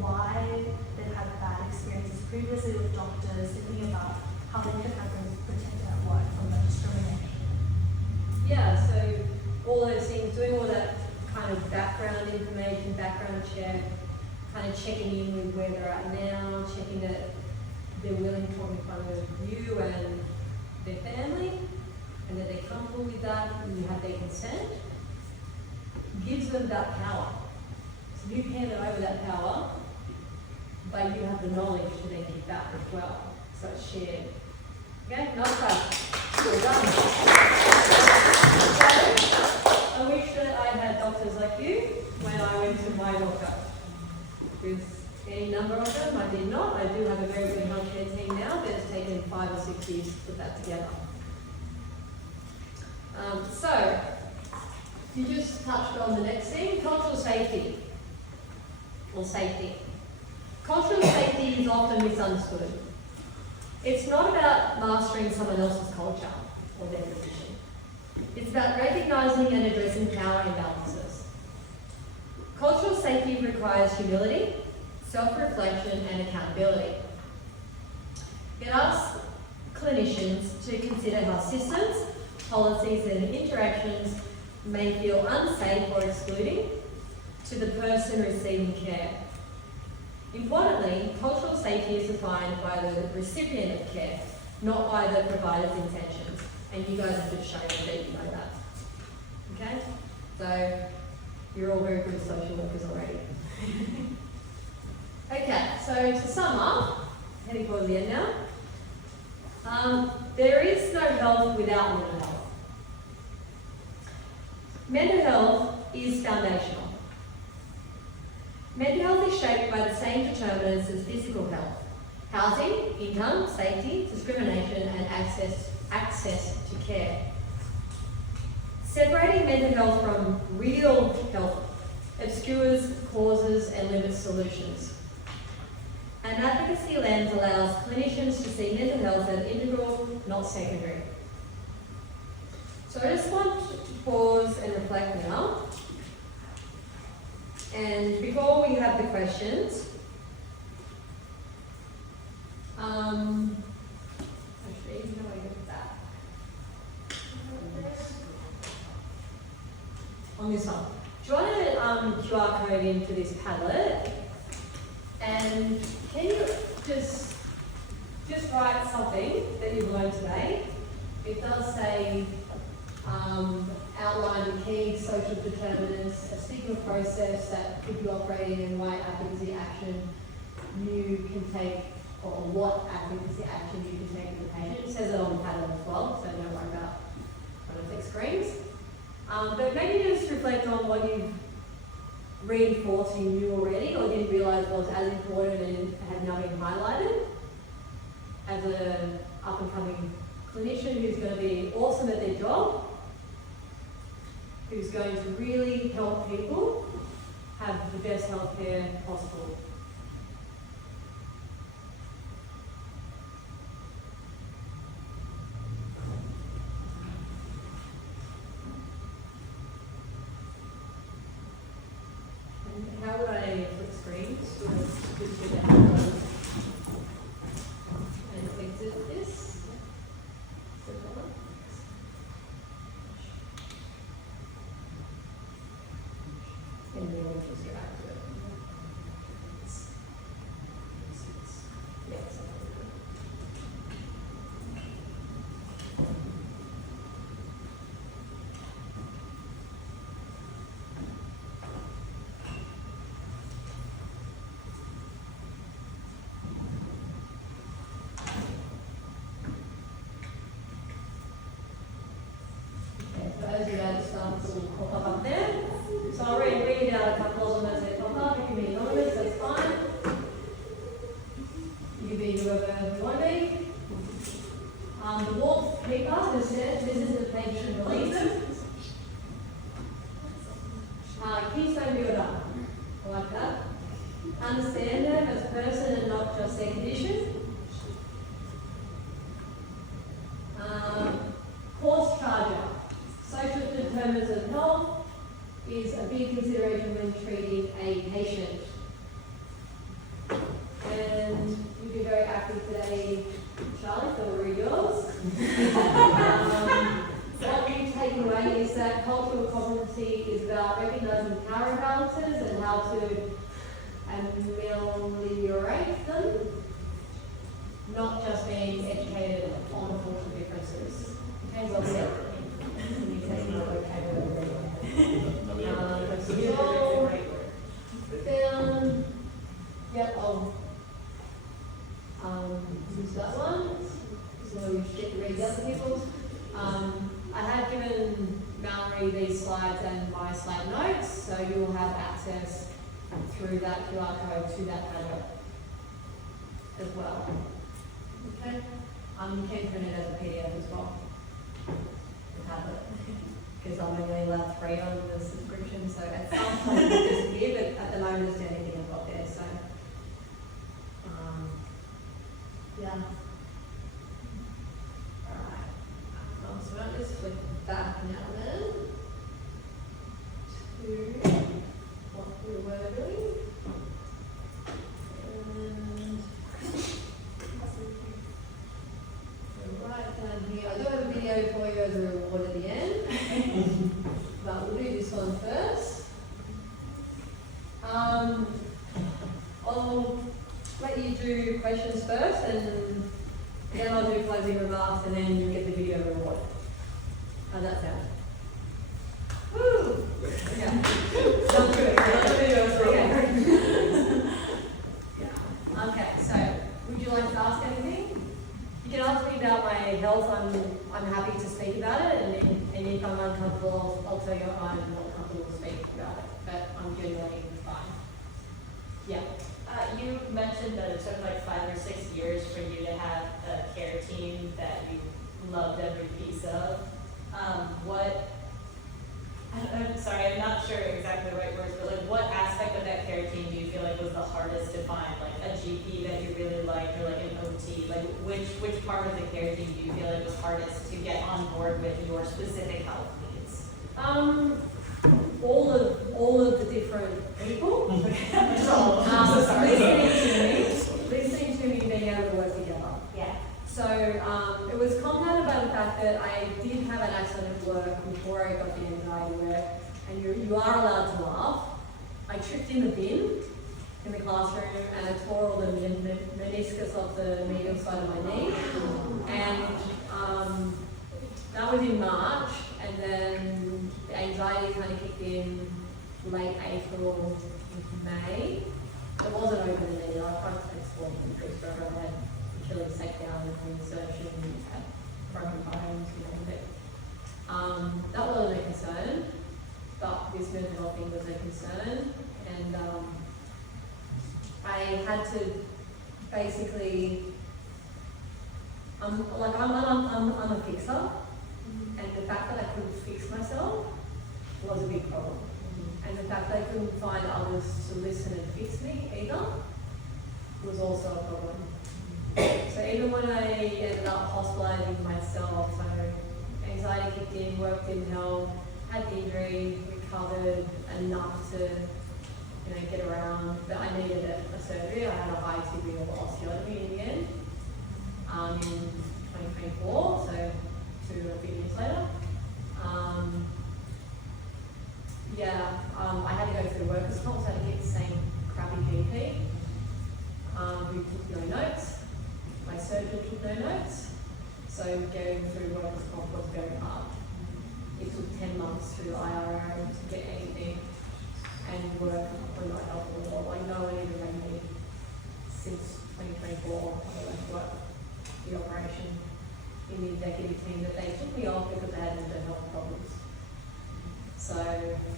why they've had bad experiences previously with doctors, thinking about how they could have been protected at work from that discrimination. Yeah, so all those things, doing all that kind of background information, background check, kind of checking in with where they're at now, checking that they're willing to talk in front of you and their family, and that they're comfortable with that, and you have their consent, gives them that power. So you hand over that power, but you have the knowledge to then give back as well. So it's shared. Okay, another class. Well done. So I wish that I had doctors like you when I went to my doctor. With any number of them, I did not. I do have a very good healthcare team now, but it's taken 5 or 6 years to put that together. So, you just touched on the next thing, cultural safety, or safety. Cultural safety is often misunderstood. It's not about mastering someone else's culture or their position. It's about recognising and addressing power imbalances. Cultural safety requires humility, self-reflection and accountability. It asks clinicians to consider how systems, policies and interactions may feel unsafe or excluding to the person receiving care. Importantly, cultural safety is defined by the recipient of care, not by the provider's intentions. And you guys have just shown that you know that. Okay? So, you're all very good social workers already. Okay, so to sum up, heading towards the end now, there is no health without mental health. Mental health is foundational. Mental health is shaped by the same determinants as physical health: housing, income, safety, discrimination, and access to care. Separating mental health from real health obscures causes and limits solutions. An advocacy lens allows clinicians to see mental health as integral, not secondary. So I just want to pause and reflect now. And before we have the questions, actually, how do I get that? On this one. Do you want to QR code into this Padlet? And can you just write something that you've learned today? It does say outline the key social determinants, a stigma process that could be operating in why advocacy action you can take, or what advocacy action you can take with the patient. It says it on the Padlet as well, so don't worry about trying to fix screens. But maybe just reflect on what you've reinforced you knew already or didn't realise was as important and had now been highlighted. As an up-and-coming clinician who's going to be awesome at their job, who's going to really help people have the best healthcare possible. And how would I flip screens? And exit this. And then we'll just go back to it. Yeah, so as you add stuff, it will pop up there. So I'll read out a couple of them as they pop up. You can be anonymous, that's fine. You can be whoever you want to be. The warmth PPAS, this is the patient release. Keystone builder, I like that. Understand them as a person and not just their condition. Course charger. Social determinants of health is a big consideration when treating a patient. And you've been very active today, Charlie, so we'll read yours. What you've taken away is that cultural competency is about recognising power imbalances and how to ameliorate them, not just being educated on the cultural differences. Okay, well said. You take my vocabulary. Down. Yep, I'll use that one. So you should get to read the other people's. I have given Mallory these slides and my slide notes, so you will have access through that QR code to that handout as well. Okay? You can print it as a PDF as well. You have it. Because I'm only allowed 3 on the subscription, so at some point it's disappear, but at the moment it's the only thing I've got there, so. Yeah. Alright. So I'll just flip back now then to what we were doing. And right down here, I do have a video for you as a reward at the end. But we'll do this one first. I'll let you do questions first, and then I'll do closing remarks, and then you get the video reward. How's that sound? Woo! Okay. Sounds good. Okay, so would you like to ask anything? You can ask me about my health. I'm happy to speak about it, and if I'm uncomfortable, I'll tell you I'm not comfortable speaking about it. But I'm generally fine. Yeah. You mentioned that it took like 5 or 6 years for you to have a care team that you loved every piece of. I'm sorry, I'm not sure exactly the right words, but like what aspect of that care team do you feel like was the hardest to find? Like a GP that you really liked, or like an OT? Like which part of the care team do you feel like was hardest to get on board with your specific health needs? All of the different people. Listening to me, being able to work together. Yeah. So it was compounded by the fact that I did have an accident at work before I got the anxiety work, and you are allowed to laugh. I tripped in the bin in the classroom and I tore all the meniscus of the medial side of my knee, and that was in March, and then the anxiety kind of kicked in late April, May. It wasn't open in there. I tried to explore the first forever. I had Achilles takedown and insertion, had broken bones, but that wasn't a concern. But this mental health thing was a concern, and I had to basically, I'm a fixer, and the fact that I couldn't fix myself was a big problem. And the fact that I couldn't find others to listen and fix me either was also a problem. So even when I ended up hospitalizing myself, so anxiety kicked in, work didn't help, had the injury, recovered enough to get around, but I needed a surgery. I had a high degree of osteotomy in the end in 2024, so 2 or 3 years later. I had to go through workers' comp, so I had to get the same crappy GP who took no notes. My surgeon took no notes, so going through workers' comp was very hard. It took 10 months through IRO to get anything, and work was not helpful at all. Like no one even rang me since 2024 when I left work, the operation in the executive team, that they took me off because I had mental health problems. So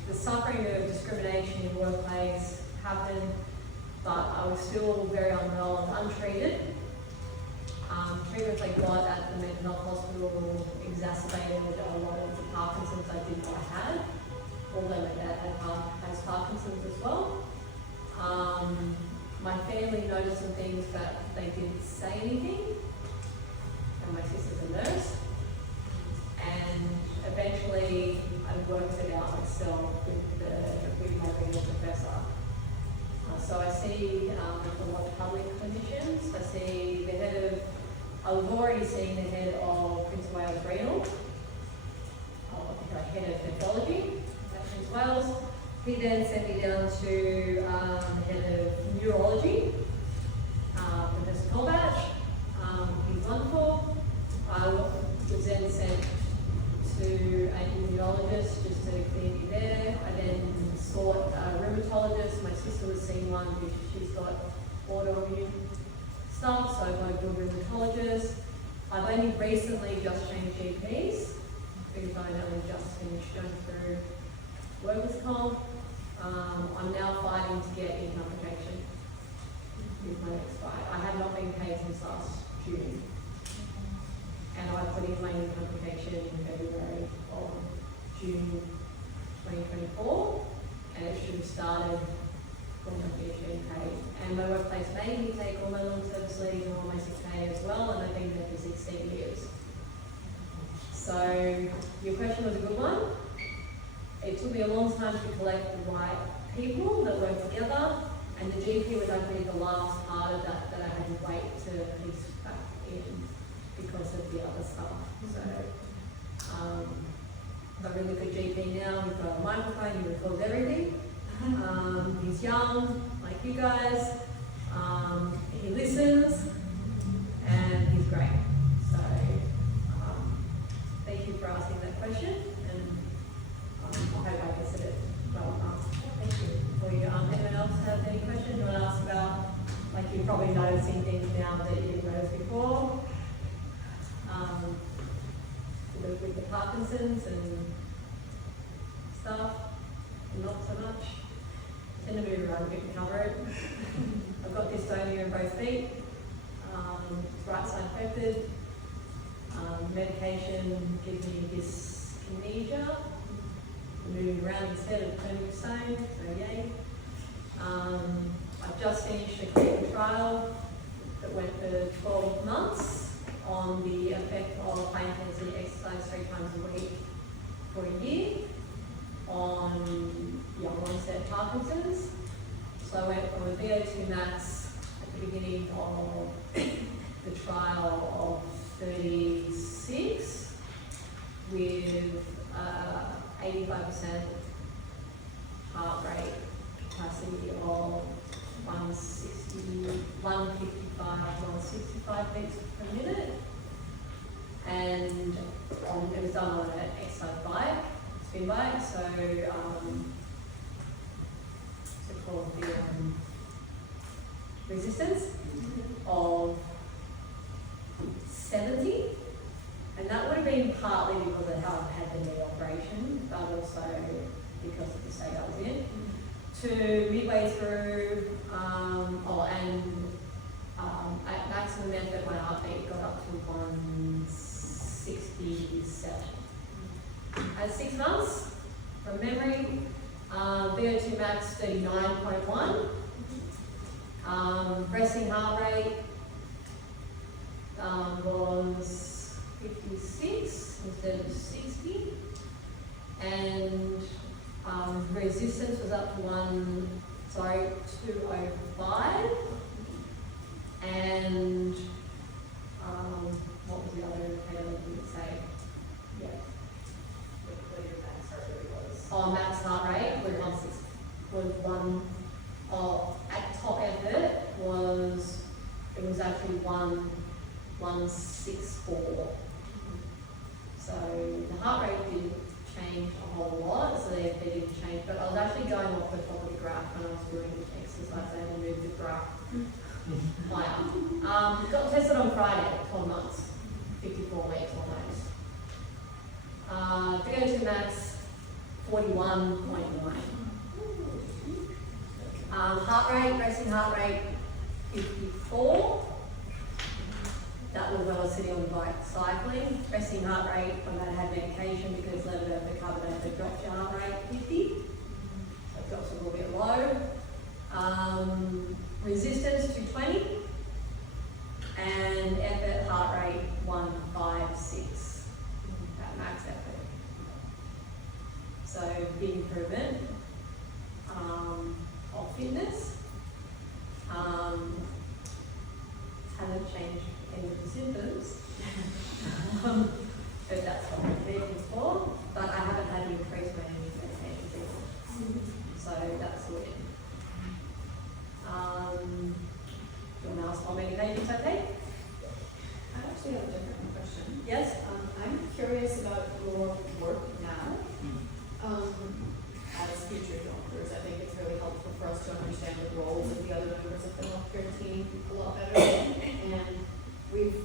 the suffering of discrimination in the workplace happened, but I was still very unwell and untreated. Treatments I got at the mental health hospital exacerbated a lot of the Parkinson's I didn't know I had, although my dad has Parkinson's as well. My family noticed some things, but they didn't say anything. And my sister's a nurse. And eventually I worked it out myself with my renal professor. So I see a lot of public clinicians. I see the head of, I was already seeing the head of Prince Wales Renal, head of nephrology at Prince Wales. He then sent me down to the head of neurology, Professor Colbatch. He's wonderful. I was then sent to an immunologist just to clear me there. I then sought a rheumatologist. My sister was seeing one because she's got autoimmune stuff, so I go to a rheumatologist. I've only recently just changed GPs because I only just finished going through workers' comp. I'm now fighting to get income protection with my next fight. I have not been paid since last June. And I put in my income protection in February of June 2024, and it should have started when I finished getting paid. And my workplace made me take all my long service leave and all my sick pay as well, and I've been there for 16 years. So your question was a good one. It took me a long time to collect the right people that work together, and the GP was only the last part of that I had to wait to piece back in because of the other stuff. So, I've got a really good GP now. We've got a microphone, he records everything. He's young, like you guys. He listens, and he's great. So, thank you for asking that question, and I hope I answered it well enough. Thank you. For you, anyone else have any questions? You want to ask about, like you're probably noticing things now that you didn't notice before? With the Parkinson's and stuff, not so much. I tend to move around a bit and cover it. I've got dystonia in both feet. It's right side affected. Medication gives me dyskinesia. Moving around instead of turning the same, so yay. I've just finished a clinical trial that went for 12 months on the effect of high intensity exercise 3 times a week for a year on young onset Parkinson's. So I went from a VO2 max at the beginning of the trial of 36 with 85% heart rate capacity of 155, 165 beats per minute. And it was done on an exercise bike, spin bike, so it's called the resistance of 70. And that would have been partly because I had the knee operation, but also because of the state I was in. To midway through, at maximum effort, my heartbeat got up to 167. At 6 months, from memory, VO2 max 39.1, resting heart rate was 56 instead of 60, and resistance was up to 205, and what was the other indicator I didn't say? Yeah. Max heart rate was at top effort it was actually 164. So the heart rate didn't change a whole lot, so they didn't change, but I was actually going off the top of the graph when I was doing the exercise, I had to move the graph higher. Got tested on Friday, 12 months, 54 weeks almost. VO2 max 41.9. Heart rate, resting heart rate 54. that was when I was sitting on the bike cycling. Resting heart rate, I might have had medication because level of bicarbonate had dropped your heart rate 50. So it drops a little bit low. Resistance 220. And effort heart rate 156. That max effort. So big improvement of fitness. Haven't changed any of the symptoms. But that's what I'm treating for. But I haven't had to increase my medications either. So that's good. Do you want to ask what medications I take? I actually have a different question. Yes? I'm curious about your work now. As future doctors, I think it's really helpful for us to understand the roles of the other members of the healthcare team a lot better. And we've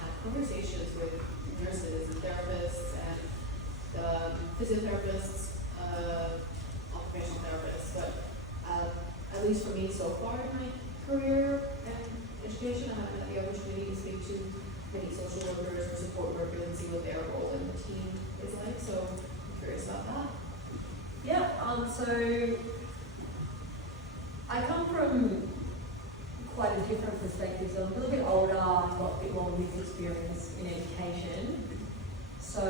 had conversations with nurses and therapists and physiotherapists, occupational therapists, but at least for me so far in my career and education, I haven't had the opportunity to speak to many social workers or support workers and see what their role in the team is like. So I'm curious about that. Yeah, so I come from quite a different perspective. So I'm a little bit older, I've got a bit more lived experience in education. So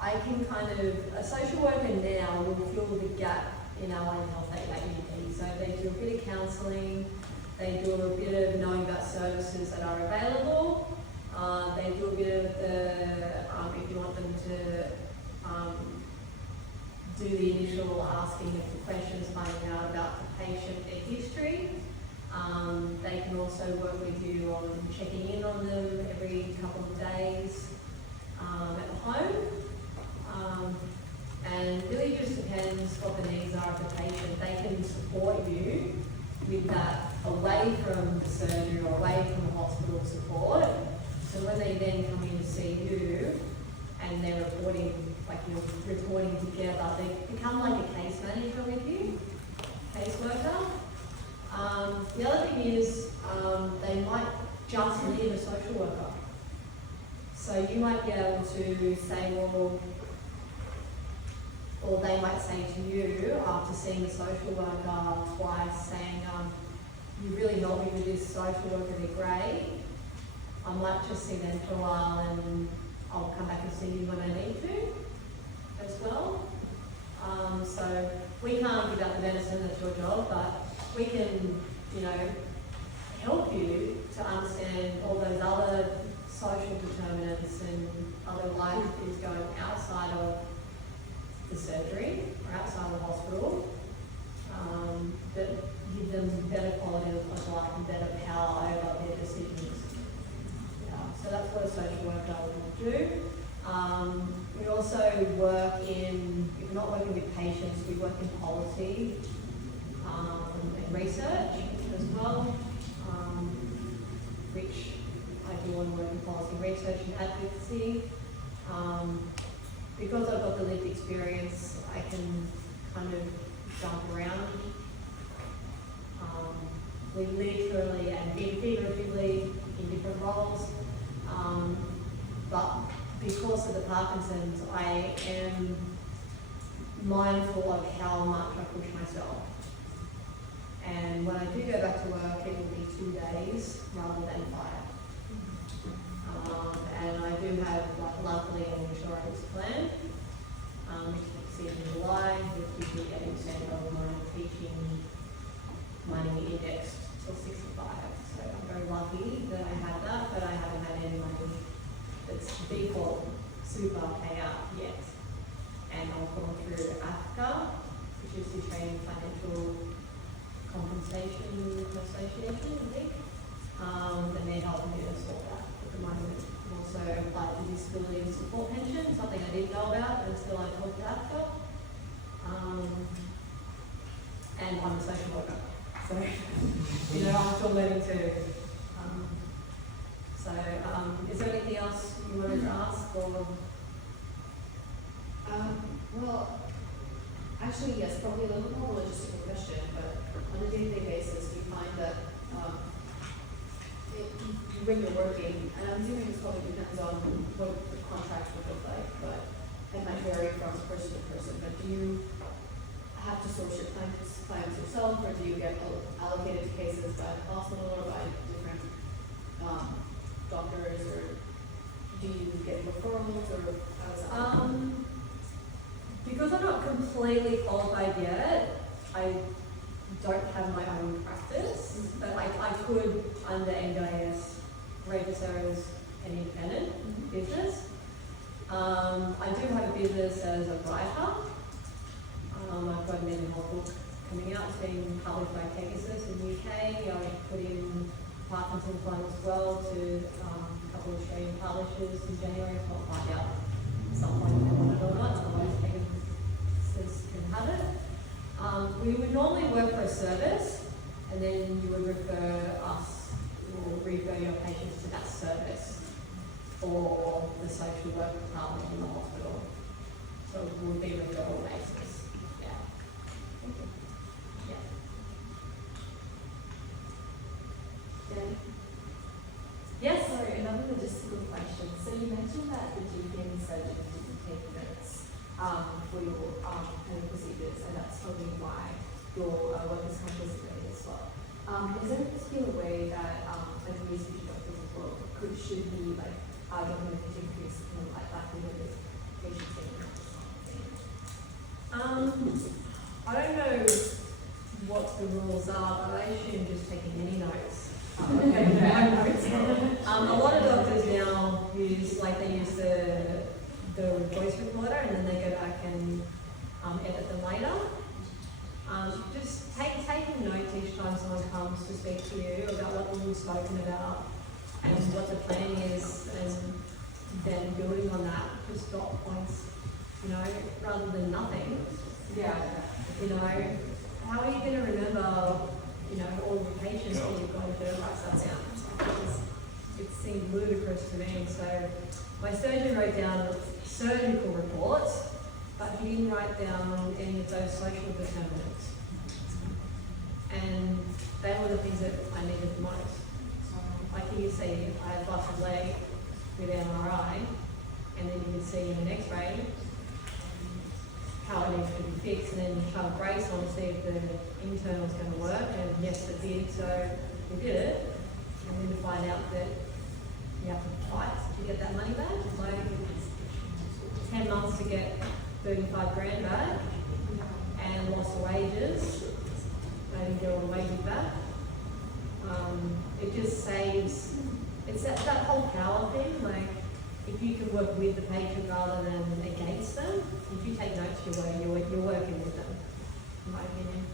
I can kind of, a social worker now will fill the gap in our own health aid activity. So they do a bit of counselling, they do a bit of knowing about services that are available, they do a bit of the, if you want them to do the initial asking of the questions, finding out about the patient, their history. They can also work with you on checking in on them every couple of days at home. And really just depends what the needs are of the patient. They can support you with that away from the surgery or away from the hospital support. So when they then come in to see you and they're reporting, like you're reporting together, they become like a case manager with you, caseworker. The other thing is they might just need a social worker. So you might be able to say, well, or they might say to you after seeing the social worker twice, saying, you really helped me with this social worker, they're great. I might just see them for a while and I'll come back and see you when I need to as well. So we can't give out the medicine, that's your job, but we can, help you to understand all those other social determinants and other life things going outside of the surgery or outside of the hospital that give them better quality of life and better power over their decisions. So that's what a social worker will do. We also work in, if we're not working with patients, we work in policy and research as well, which I do on work in policy research and advocacy. Because I've got the lived experience, I can kind of jump around. We literally and figuratively in different roles. But because of the Parkinson's, I am mindful of how much I push myself. And when I do go back to work, it will be 2 days rather than 5. And I do have, luckily, an insurance plan, which you can see in July, which gives me 80% of my teaching money indexed till 65. So I'm very lucky that I have that, but I haven't had any money that's default super payout yet. And I've gone through Advocacy, which is the Australian Financial Compensation Association, I think. And they're helping me to sort that at the moment. I've also applied for disability and support pension, something I didn't know about until I talked to Advocacy. And I'm a social worker. So, I'm still learning too. Is there anything else you wanted to ask? Or? Well, actually, yes, probably a little more logistical question, but on a day-to-day basis, do you find that when you're working, and I'm assuming this probably depends on what the contract would look like, but it might vary from person to person, but do you have to source your clients yourself, or do you get allocated to cases by the hospital or by different doctors, or do you get referrals, or how does that work? Because I'm not completely qualified yet, I don't have my own practice, but I could, under NDIS, register as an independent business. I do have a business as a writer. I've got a mental health book coming out. It's being published by Pegasus in the UK. I've put in Parkinson's one as well to a couple of Australian publishers in January. I'll find out at some point if they want it or not, otherwise Pegasus can have it. We would normally work for a service, and then you would refer us, or refer your patients to that service for the social work department in the hospital. So it would be referral basis. Yeah. Yeah. Dani? Yes. Sorry, another logistical question. So you mentioned that the GP and the surgeon didn't take notes for your kind of procedures, and that's probably why your workers' comp was great as well. Is there a particular way that like research doctors as well should be like documenting this in like likelihood of patients getting notes or something? I don't know what the rules are, but I assume just taking any notes. A lot of doctors now use, like they use the voice recorder, and then they go back and edit them later. Just taking notes each time someone comes to speak to you about what you've spoken about and what the plan is, and then building on that, just dot points, you know, rather than nothing. Yeah. You know, how are you going to remember, you know, all the patients that you've got to write stuff down? It seemed ludicrous to me. So my surgeon wrote down surgical reports, but he didn't write down any of those social determinants. And they were the things that I needed the most. Like you see, I have busted leg with MRI, and then you can see in an X-ray how it needs to be fixed, and then you shove a brace on to see if the internal is going to work, and yes, it did, so we did it. And then to find out that you have to fight to get that money back. Like 10 months to get 35 grand back, and loss of wages. I didn't get all the wages back. It just saves, it's that whole power thing, like if you can work with the patient rather than against them, if you take notes you're working with them, in my opinion.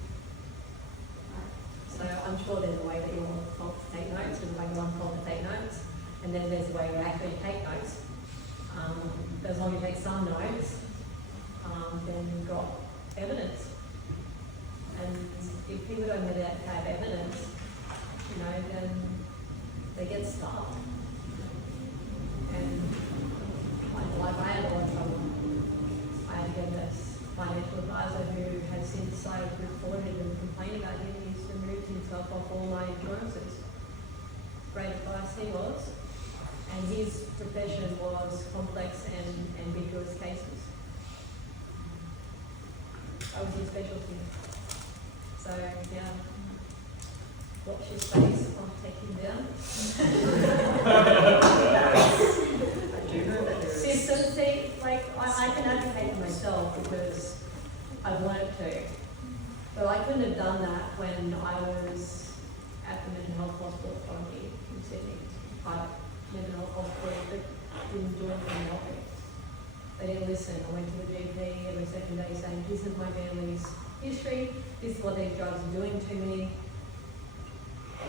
So I'm sure there's a way that you're told to take notes, there's a way you're told to take notes, and then there's a way you actually take notes. As long as you take some notes, then you've got evidence. And if people don't have evidence, you know, then they get stuck. And like I had a lot of trouble. I had to get this financial advisor who has since I reported and complained about him. He's removed himself off all my insurances. Great advice he was. And his profession was complex and ambiguous cases. That was his specialty. So, yeah. Watch his face, I'll take him down. Systems, see, like, I can advocate for myself because I've learned to. But I couldn't have done that when I was at the mental health hospital authority in Sydney. Mental health hospital that didn't do anything to help me. They didn't listen. I went to the GP every second day saying, this is my family's history, this is what these drugs are doing to me.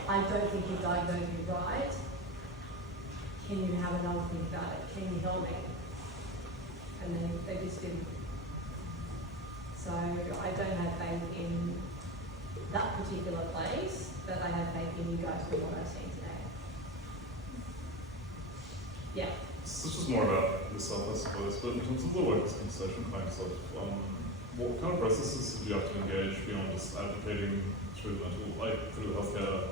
I don't think you diagnosed me right. Can you have another think about it? Can you help me? And they just didn't. So I don't have faith in that particular place, but I have faith in you guys for what I've seen today. Yeah. So this is more about yourself, I suppose, but in terms of the workers' compensation claim stuff, what kind of processes do you have to engage beyond just advocating through the healthcare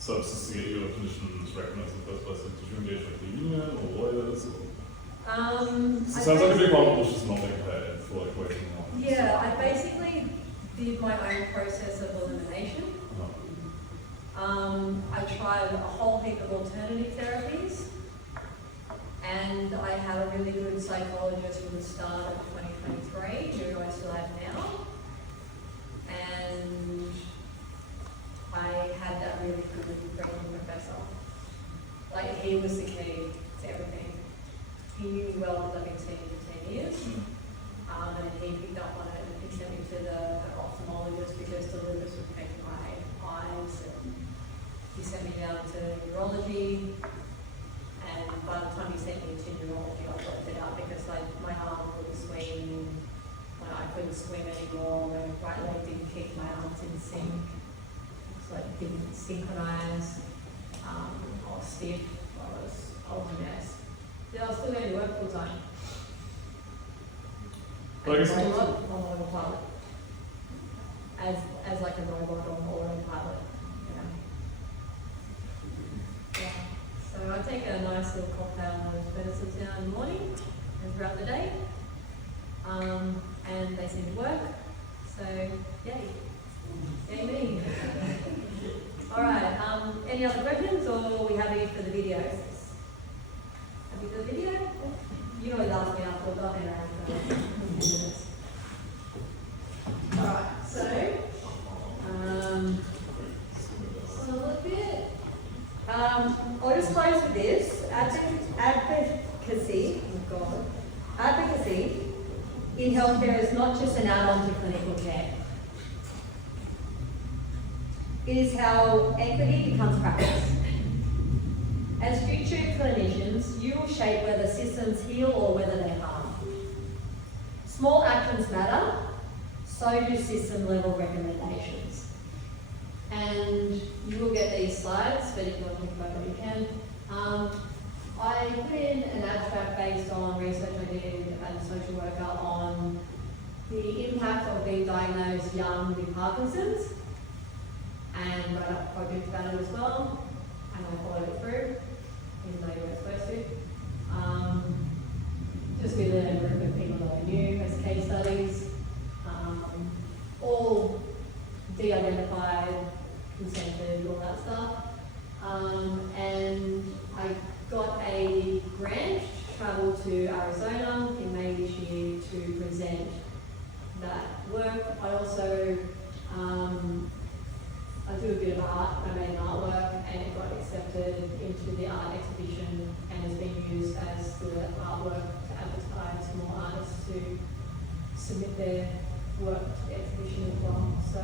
services to get your clinicians recognized in the first place? Like, did you engage like the union or lawyers? Or? It sounds like a big one was just not being paid for like working on. Yeah, I basically did my own process of elimination. I tried a whole heap of alternative therapies, and I had a really good psychologist from the start of 2023, who I still have now, and I had that really good friend professor. Like, he was the key to everything. He knew me well because I've been seeing him for 10 years, and he picked up on it and he sent me to the ophthalmologist because the lupus was affecting my eyes, and he sent me down to neurology, and by the time he sent me to neurology, I worked it out because like my arm couldn't swing, I couldn't swim anymore, my right leg didn't kick, my arms didn't sync, so it didn't synchronize, I was stiff, I was a mess. Yeah, I was still going to work full time. But I guess on autopilot. As like a robot on autopilot, you know. Yeah. So I take a nice little cocktail of medicines now in the morning and throughout the day. And they seem to work. So yay. Yay me. Alright, any other questions, or are we happy for the video? Happy for the video? You always ask me after I've been around for 10 minutes. Alright, so a little bit. I'll just close with this. Advocacy, oh God. Advocacy in healthcare is not just an add-on to clinical care. It is how equity becomes practice. As future clinicians, you will shape whether systems heal or whether they harm. Small actions matter, so do system-level recommendations. And you will get these slides, but if you want to think about it, you can. I put in an abstract based on research I did as a social worker on the impact of being diagnosed young with Parkinson's, and wrote up a project about it as well, and I followed it through, even though you weren't supposed to. Just with a group of people that I knew as case studies, all de-identified, consented, all that stuff. And I got a grant to travel to Arizona in May this year to present that work. I also I do a bit of art, I made an artwork, and it got accepted into the art exhibition and has been used as the artwork to advertise more artists to submit their work to the exhibition as well. So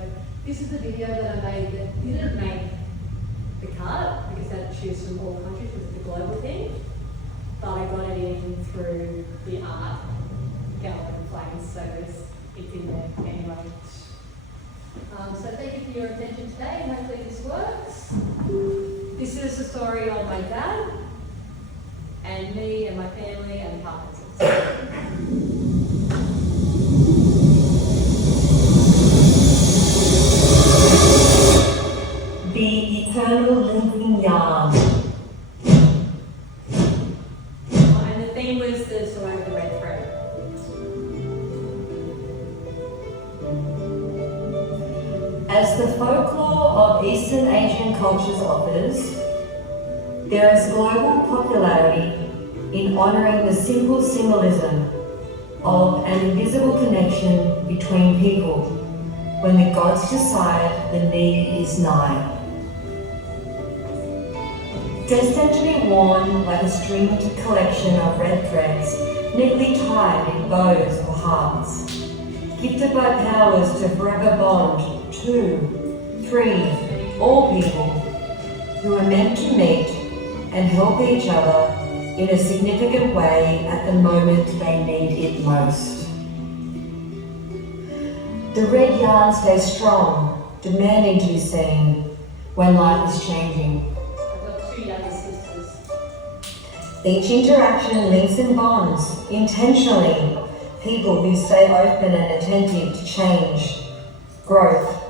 this is the video that I made that didn't make the cut because I had to choose from all countries because it's a global thing, but I got it in through the art gallery flags, so it's in there anyway. So thank you for your attention today, and hopefully this works. This is the story of my dad, and me, and my family, and Parkinson's. The eternal living yarn. And the theme was the story of the red thread. As the folklore of Eastern Asian cultures offers, there is global popularity in honouring the simple symbolism of an invisible connection between people when the gods decide the need is nigh. Destined to be worn like a stringed collection of red threads, neatly tied in bows or hearts, gifted by powers to forever bond 2, 3, all people who are meant to meet and help each other in a significant way at the moment they need it most. The red yarn stays strong, demanding to be seen when life is changing. I've got 2 younger sisters. Each interaction links and bonds intentionally people who stay open and attentive to change, growth,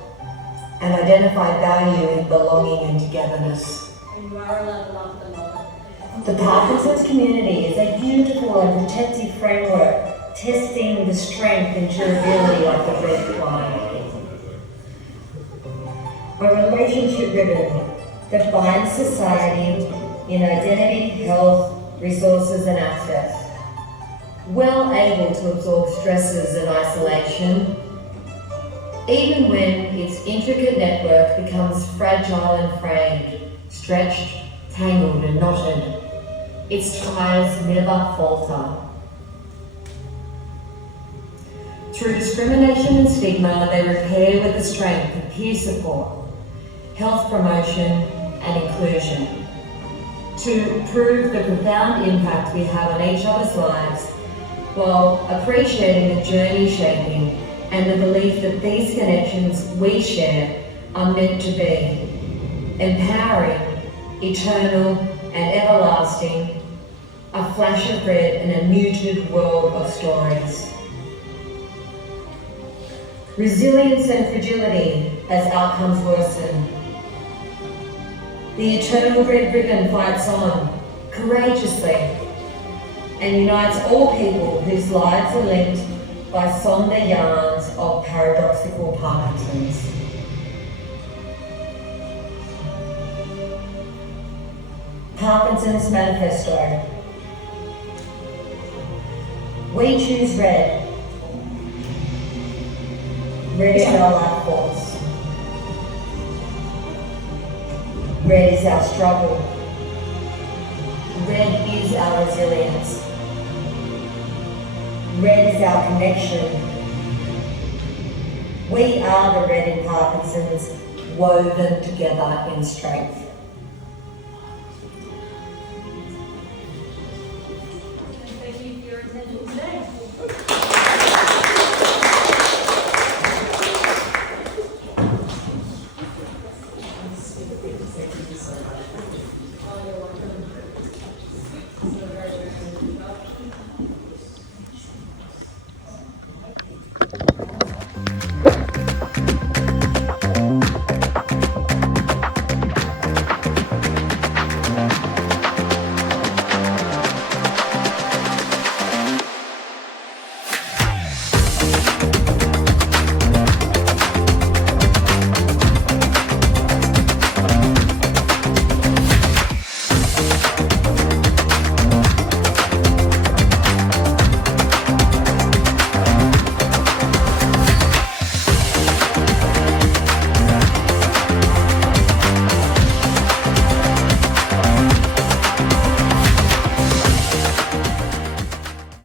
and identify value in belonging and togetherness. And you are allowed to laugh at the moment. The Parkinson's community is a beautiful and protective framework, testing the strength and durability of the red line. A relationship ribbon that binds society in identity, health, resources and access. Well able to absorb stresses and isolation, even when its intricate network becomes fragile and frayed, stretched, tangled and knotted, its ties never falter. Through discrimination and stigma, they repair with the strength of peer support, health promotion and inclusion, to prove the profound impact we have on each other's lives, while appreciating the journey shaping and the belief that these connections we share are meant to be empowering, eternal and everlasting, a flash of red in a muted world of stories. Resilience and fragility as outcomes worsen. The eternal red ribbon fights on, courageously, and unites all people whose lives are linked by sombre yarns of paradoxical Parkinson's. Parkinson's Manifesto. We choose red. Red is our life force. Red is our struggle. Red is our resilience. Red is our connection. We are the red in Parkinson's, woven together in strength. Thank you for your attention today. Thank you so much. Oh, you're welcome. So very, very good job.